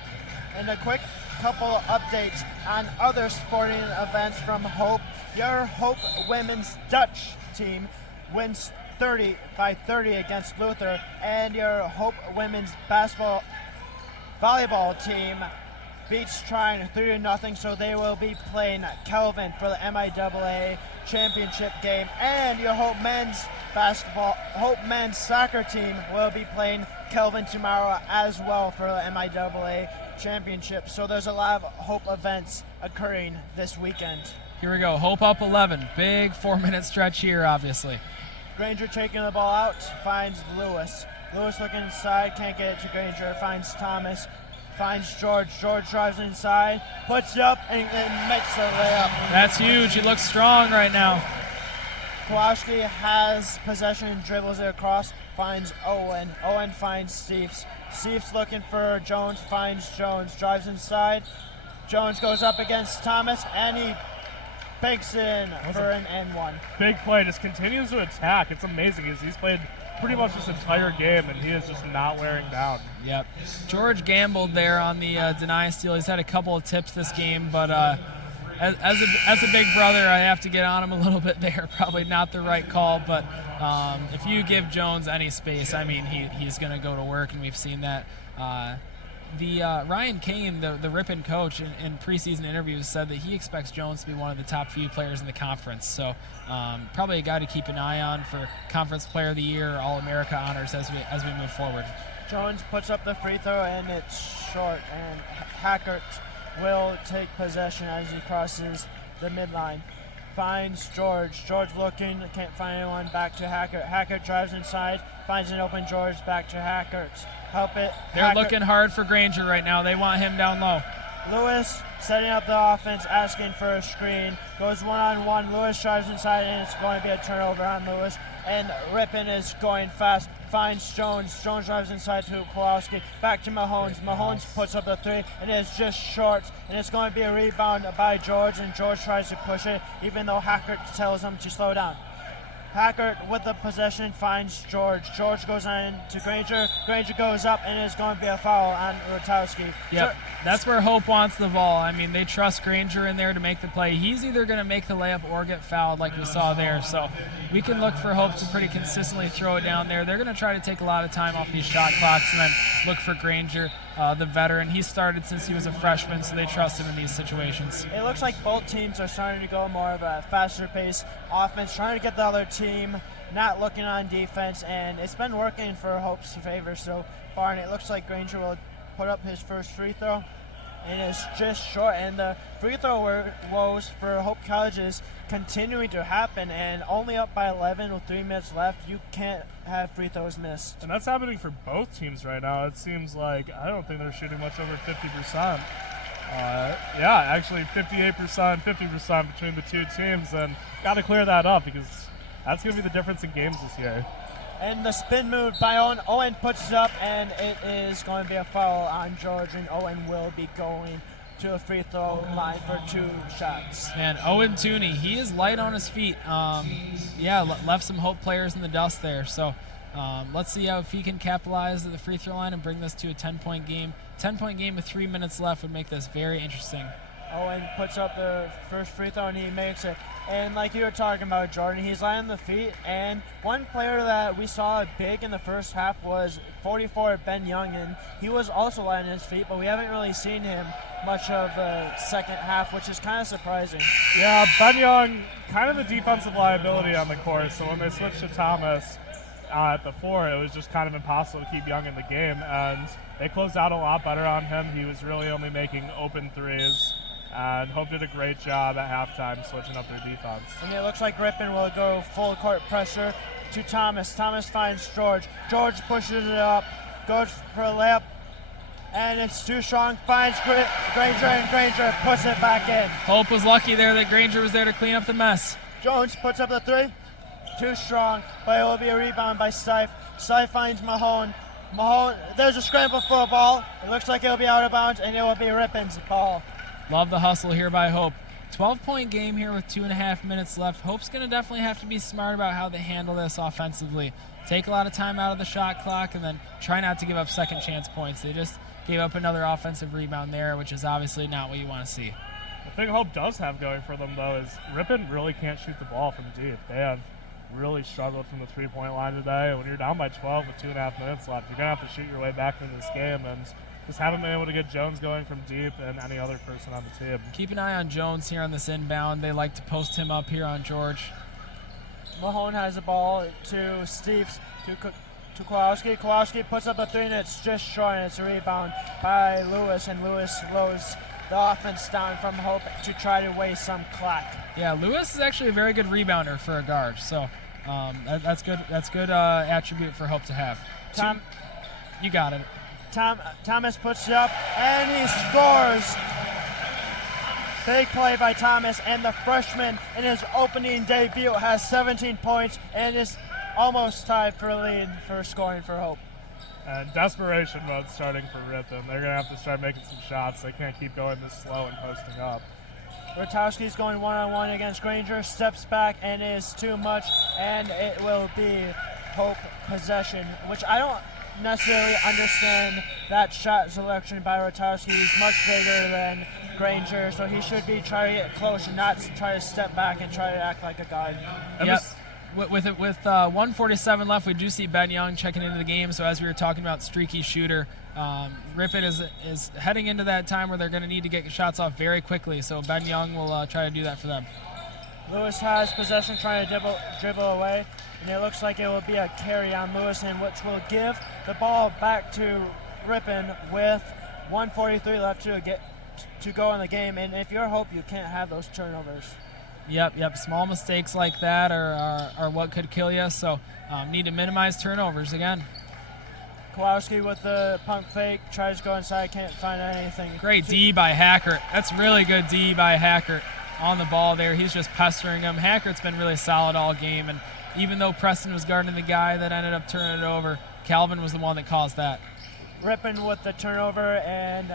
And a quick couple of updates on other sporting events from Hope. Your Hope women's Dutch team wins 30 by 30 against Luther, and your Hope women's volleyball team beats Trine 3-0, so they will be playing Kelvin for the MIAA championship game. And your Hope men's soccer team will be playing Kelvin tomorrow as well for the MIAA championship. So there's a lot of Hope events occurring this weekend. Here we go. Hope up 11. Big 4-minute stretch here, obviously. Granger taking the ball out, finds Lewis. Lewis looking inside, can't get it to Granger, finds Thomas, finds George. George drives inside, puts it up, and makes the layup. That's huge. He looks strong right now. Kowalski has possession and dribbles it across, finds Owen. Owen finds Steves. Steves looking for Jones, finds Jones, drives inside. Jones goes up against Thomas, and he banks it in for an N1. Big play, just continues to attack. It's amazing. He's played pretty much this entire game, and he is just not wearing down. Yep. George gambled there on the deny steal. He's had a couple of tips this game, but as a big brother, I have to get on him a little bit there. Probably not the right call, but if you give Jones any space, I mean, he's going to go to work, and we've seen that. Ryan Kane, the Ripon coach, in preseason interviews said that he expects Jones to be one of the top few players in the conference. So probably a guy to keep an eye on for Conference Player of the Year, All-America honors as we move forward. Jones puts up the free throw, and it's short, and Hackert will take possession as he crosses the midline. Finds George. George looking, can't find anyone, back to Hackert. Hackert drives inside, finds an open George, back to Hackert. Help it. They're Hackert. looking hard for Granger right now. They want him down low. Lewis setting up the offense, asking for a screen. Goes one-on-one. Lewis drives inside, and it's going to be a turnover on Lewis. And Ripon is going fast. Finds Jones. Jones drives inside to Kowalski. Back to Mahones. Mahones puts up the three, and it's just short. And it's going to be a rebound by George, and George tries to push it, even though Hackert tells him to slow down. Hackert with the possession finds George. George goes on to Granger. Granger goes up, and it's going to be a foul on Rotowski. Yep, that's where Hope wants the ball. I mean, they trust Granger in there to make the play. He's either going to make the layup or get fouled like we saw there. So we can look for Hope to pretty consistently throw it down there. They're going to try to take a lot of time off these shot clocks and then look for Granger, the veteran. He started since he was a freshman, so they trust him in these situations. It looks like both teams are starting to go more of a faster pace offense, trying to get the other team not looking on defense, and it's been working for Hope's favor so far, and it looks like Granger will put up his first free throw, and it's just short, and the free throw woes for Hope College is continuing to happen, and only up by 11 with 3 minutes left. You can't have free throws missed. And that's happening for both teams right now. It seems like I don't think they're shooting much over 50%. Yeah, actually 58%, 50% between the two teams, and got to clear that up because that's going to be the difference in games this year. And the spin move by Owen. Owen puts it up, and it is going to be a foul on George, and Owen will be going to a free throw line for 2 shots. And Owen Tooney, he is light on his feet. Left some Hope players in the dust there. So let's see if he can capitalize at the free throw line and bring this to a 10-point game. 10-point game with 3 minutes left would make this very interesting. Owen puts up the first free throw, and he makes it. And like you were talking about, Jordan, he's light on the feet. And one player that we saw big in the first half was 44 Ben Young, and he was also light on his feet, but we haven't really seen him much of the second half, which is kind of surprising. Yeah, Ben Young, kind of the defensive liability on the court. So when they switched to Thomas at the 4, it was just kind of impossible to keep Young in the game. And they closed out a lot better on him. He was really only making open threes. And Hope did a great job at halftime switching up their defense. And it looks like Ripon will go full court pressure to Thomas. Thomas finds George. George pushes it up, goes for a layup, and it's too strong. Finds Granger, and Granger puts it back in. Hope was lucky there that Granger was there to clean up the mess. Jones puts up the 3. Too strong, but it will be a rebound by Stife. Stife finds Mahone. Mahone, there's a scramble for a ball. It looks like it'll be out of bounds, and it will be Ripon's ball. Love the hustle here by Hope. 12-point game here with 2.5 minutes left. Hope's going to definitely have to be smart about how they handle this offensively. Take a lot of time out of the shot clock and then try not to give up second chance points. They just gave up another offensive rebound there, which is obviously not what you want to see. The thing Hope does have going for them, though, is Ripon really can't shoot the ball from deep. They have really struggled from the three-point line today. And when you're down by 12 with 2.5 minutes left, you're going to have to shoot your way back into this game. And just haven't been able to get Jones going from deep and any other person on the team. Keep an eye on Jones here on this inbound. They like to post him up here on George. Mahone has the ball to Steve, to Kowalski. Kowalski puts up a three, and it's just short, and it's a rebound by Lewis, and Lewis slows the offense down from Hope to try to waste some clock. Yeah, Lewis is actually a very good rebounder for a guard, so that's good. That's good attribute for Hope to have. You got it. Thomas puts it up, and he scores. Big play by Thomas, and the freshman in his opening debut has 17 points and is almost tied for lead for scoring for Hope. And desperation mode starting for Ripon. They're going to have to start making some shots. They can't keep going this slow and posting up. Rotowski's going one-on-one against Granger, steps back and is too much, and it will be Hope possession, which I don't necessarily understand that shot selection by Rotowski. He's much bigger than Granger, so he should be trying to get close and not try to step back and try to act like a guard. Yep. With 1:47 left, we do see Ben Young checking into the game. So as we were talking about streaky shooter, Ripon is heading into that time where they're going to need to get shots off very quickly. So Ben Young will try to do that for them. Lewis has possession, trying to dribble away, and it looks like it will be a carry on Lewis, and which will give the ball back to Ripon with 1:43 left to go in the game. And if you're Hope, you can't have those turnovers. Yep. Small mistakes like that are what could kill you. So need to minimize turnovers again. Kowalski with the pump fake, tries to go inside, can't find anything. Great D by Hackert. That's really good D by Hackert on the ball there. He's just pestering him. Hackert's been really solid all game, and even though Preston was guarding the guy that ended up turning it over, Calvin was the one that caused that. Ripon with the turnover, and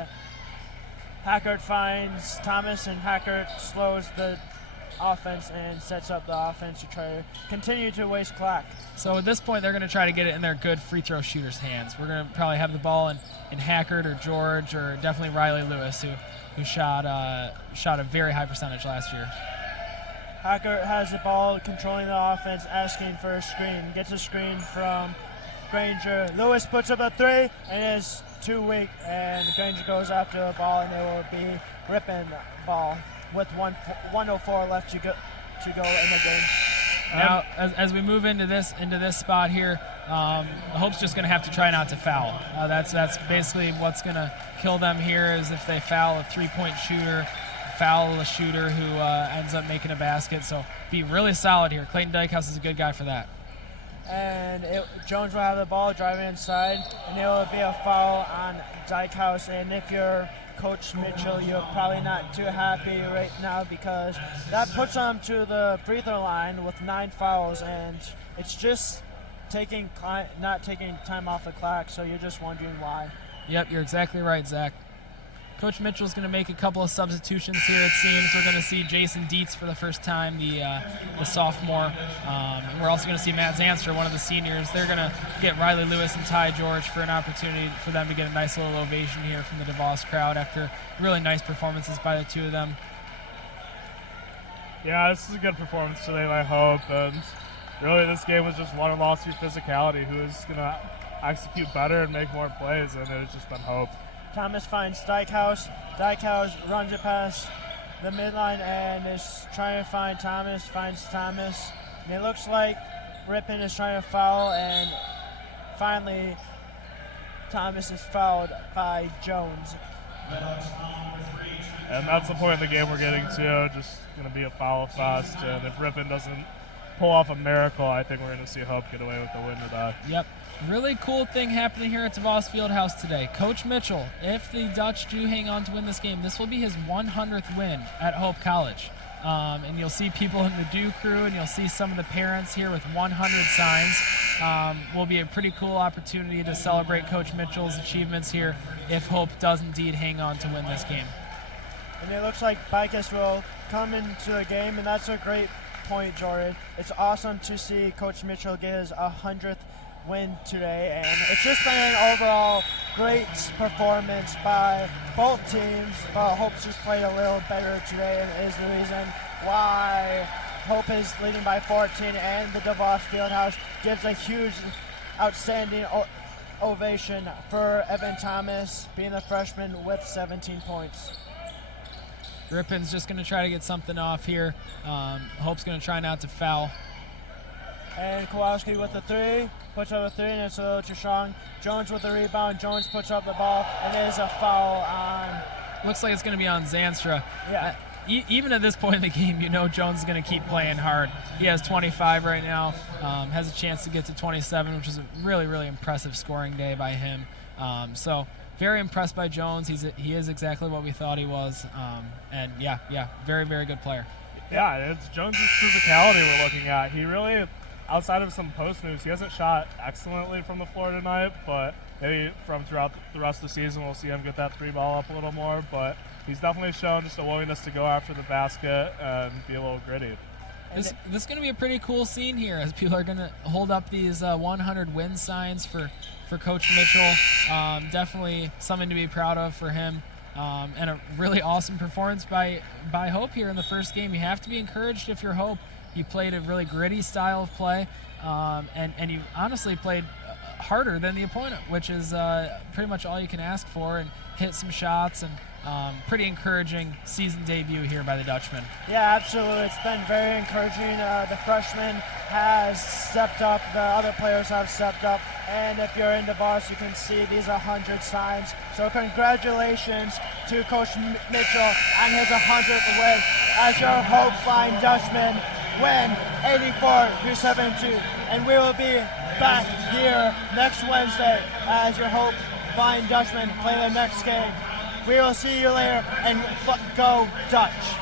Hackert finds Thomas, and Hackert slows the offense and sets up the offense to try to continue to waste clock. So at this point, they're going to try to get it in their good free throw shooters' hands. We're going to probably have the ball in Hackert or George or definitely Riley Lewis, who shot a very high percentage last year. Hackert has the ball, controlling the offense, asking for a screen. Gets a screen from Granger. Lewis puts up a three and is too weak, and Granger goes after the ball, and it will be Ripon ball with 1:04 left to go in the game. Now, as we move into this spot here, Hope's just going to have to try not to foul. That's basically what's going to kill them here, is if they foul a three-point shooter, foul a shooter who ends up making a basket. So be really solid here. Clayton Dykehouse is a good guy for that. And Jones will have the ball driving inside, and it will be a foul on Dykehouse. And if you're Coach Mitchell, you're probably not too happy right now, because that puts them to the free throw line with 9 fouls, and it's just not taking time off the clock, so you're just wondering why. Yep, you're exactly right, Zach. Coach Mitchell's going to make a couple of substitutions here, it seems. We're going to see Jason Dietz for the first time, the sophomore. And we're also going to see Matt Zanster, one of the seniors. They're going to get Riley Lewis and Ty George for an opportunity for them to get a nice little ovation here from the DeVos crowd after really nice performances by the two of them. Yeah, this is a good performance today by Hope. And really, this game was just won and lost through physicality. Who is going to execute better and make more plays, and it's just been Hope. Thomas finds Dykehouse. Dykehouse runs it past the midline and is trying to find Thomas, finds Thomas. And it looks like Ripon is trying to foul, and finally Thomas is fouled by Jones. And that's the point of the game we're getting to, just going to be a foul fest. And if Ripon doesn't pull off a miracle, I think we're going to see Hope get away with the win today. Yep. Really cool thing happening here at DeVos Fieldhouse today. Coach Mitchell, if the Dutch do hang on to win this game, this will be his 100th win at Hope College. and you'll see people in the Dew crew, and you'll see some of the parents here with 100 signs. Will be a pretty cool opportunity to celebrate Coach Mitchell's achievements here if Hope does indeed hang on to win this game. And it looks like Bicus will come into the game, and that's a great point, Jordan. It's awesome to see Coach Mitchell get his 100th win today, and it's just been an overall great performance by both teams, but Hope's just played a little better today, and is the reason why Hope is leading by 14, and the DeVos Fieldhouse gives a huge, outstanding ovation for Evan Thomas, being a freshman with 17 points. Ripon's just going to try to get something off here. Hope's going to try not to foul. And Kowalski with the three, puts up a three, and it's a little too strong. Jones with the rebound. Jones puts up the ball, and there's a foul on. Looks like it's going to be on Zanstra. Yeah. Even at this point in the game, you know Jones is going to keep playing hard. He has 25 right now, has a chance to get to 27, which is a really, really impressive scoring day by him. So very impressed by Jones. He is exactly what we thought he was. And yeah, very, very good player. Yeah, it's Jones' physicality we're looking at. He really, outside of some post moves, he hasn't shot excellently from the floor tonight, but maybe from throughout the rest of the season we'll see him get that three ball up a little more. But he's definitely shown just a willingness to go after the basket and be a little gritty. This is going to be a pretty cool scene here as people are going to hold up these 100 win signs for Coach Mitchell. Definitely something to be proud of for him. And a really awesome performance by Hope here in the first game. You have to be encouraged if you're Hope. You played a really gritty style of play, and you honestly played harder than the opponent, which is pretty much all you can ask for, and hit some shots, and pretty encouraging season debut here by the Dutchman. Yeah, absolutely. It's been very encouraging. The freshman has stepped up. The other players have stepped up. And if you're in DeVos, you can see these 100 signs. So congratulations to Coach Mitchell on his 100th win as your Hope Flying Dutchman win 84-72. And we will be back here next Wednesday as your Hope Flying Dutchman play the next game. We will see you later, and go Dutch.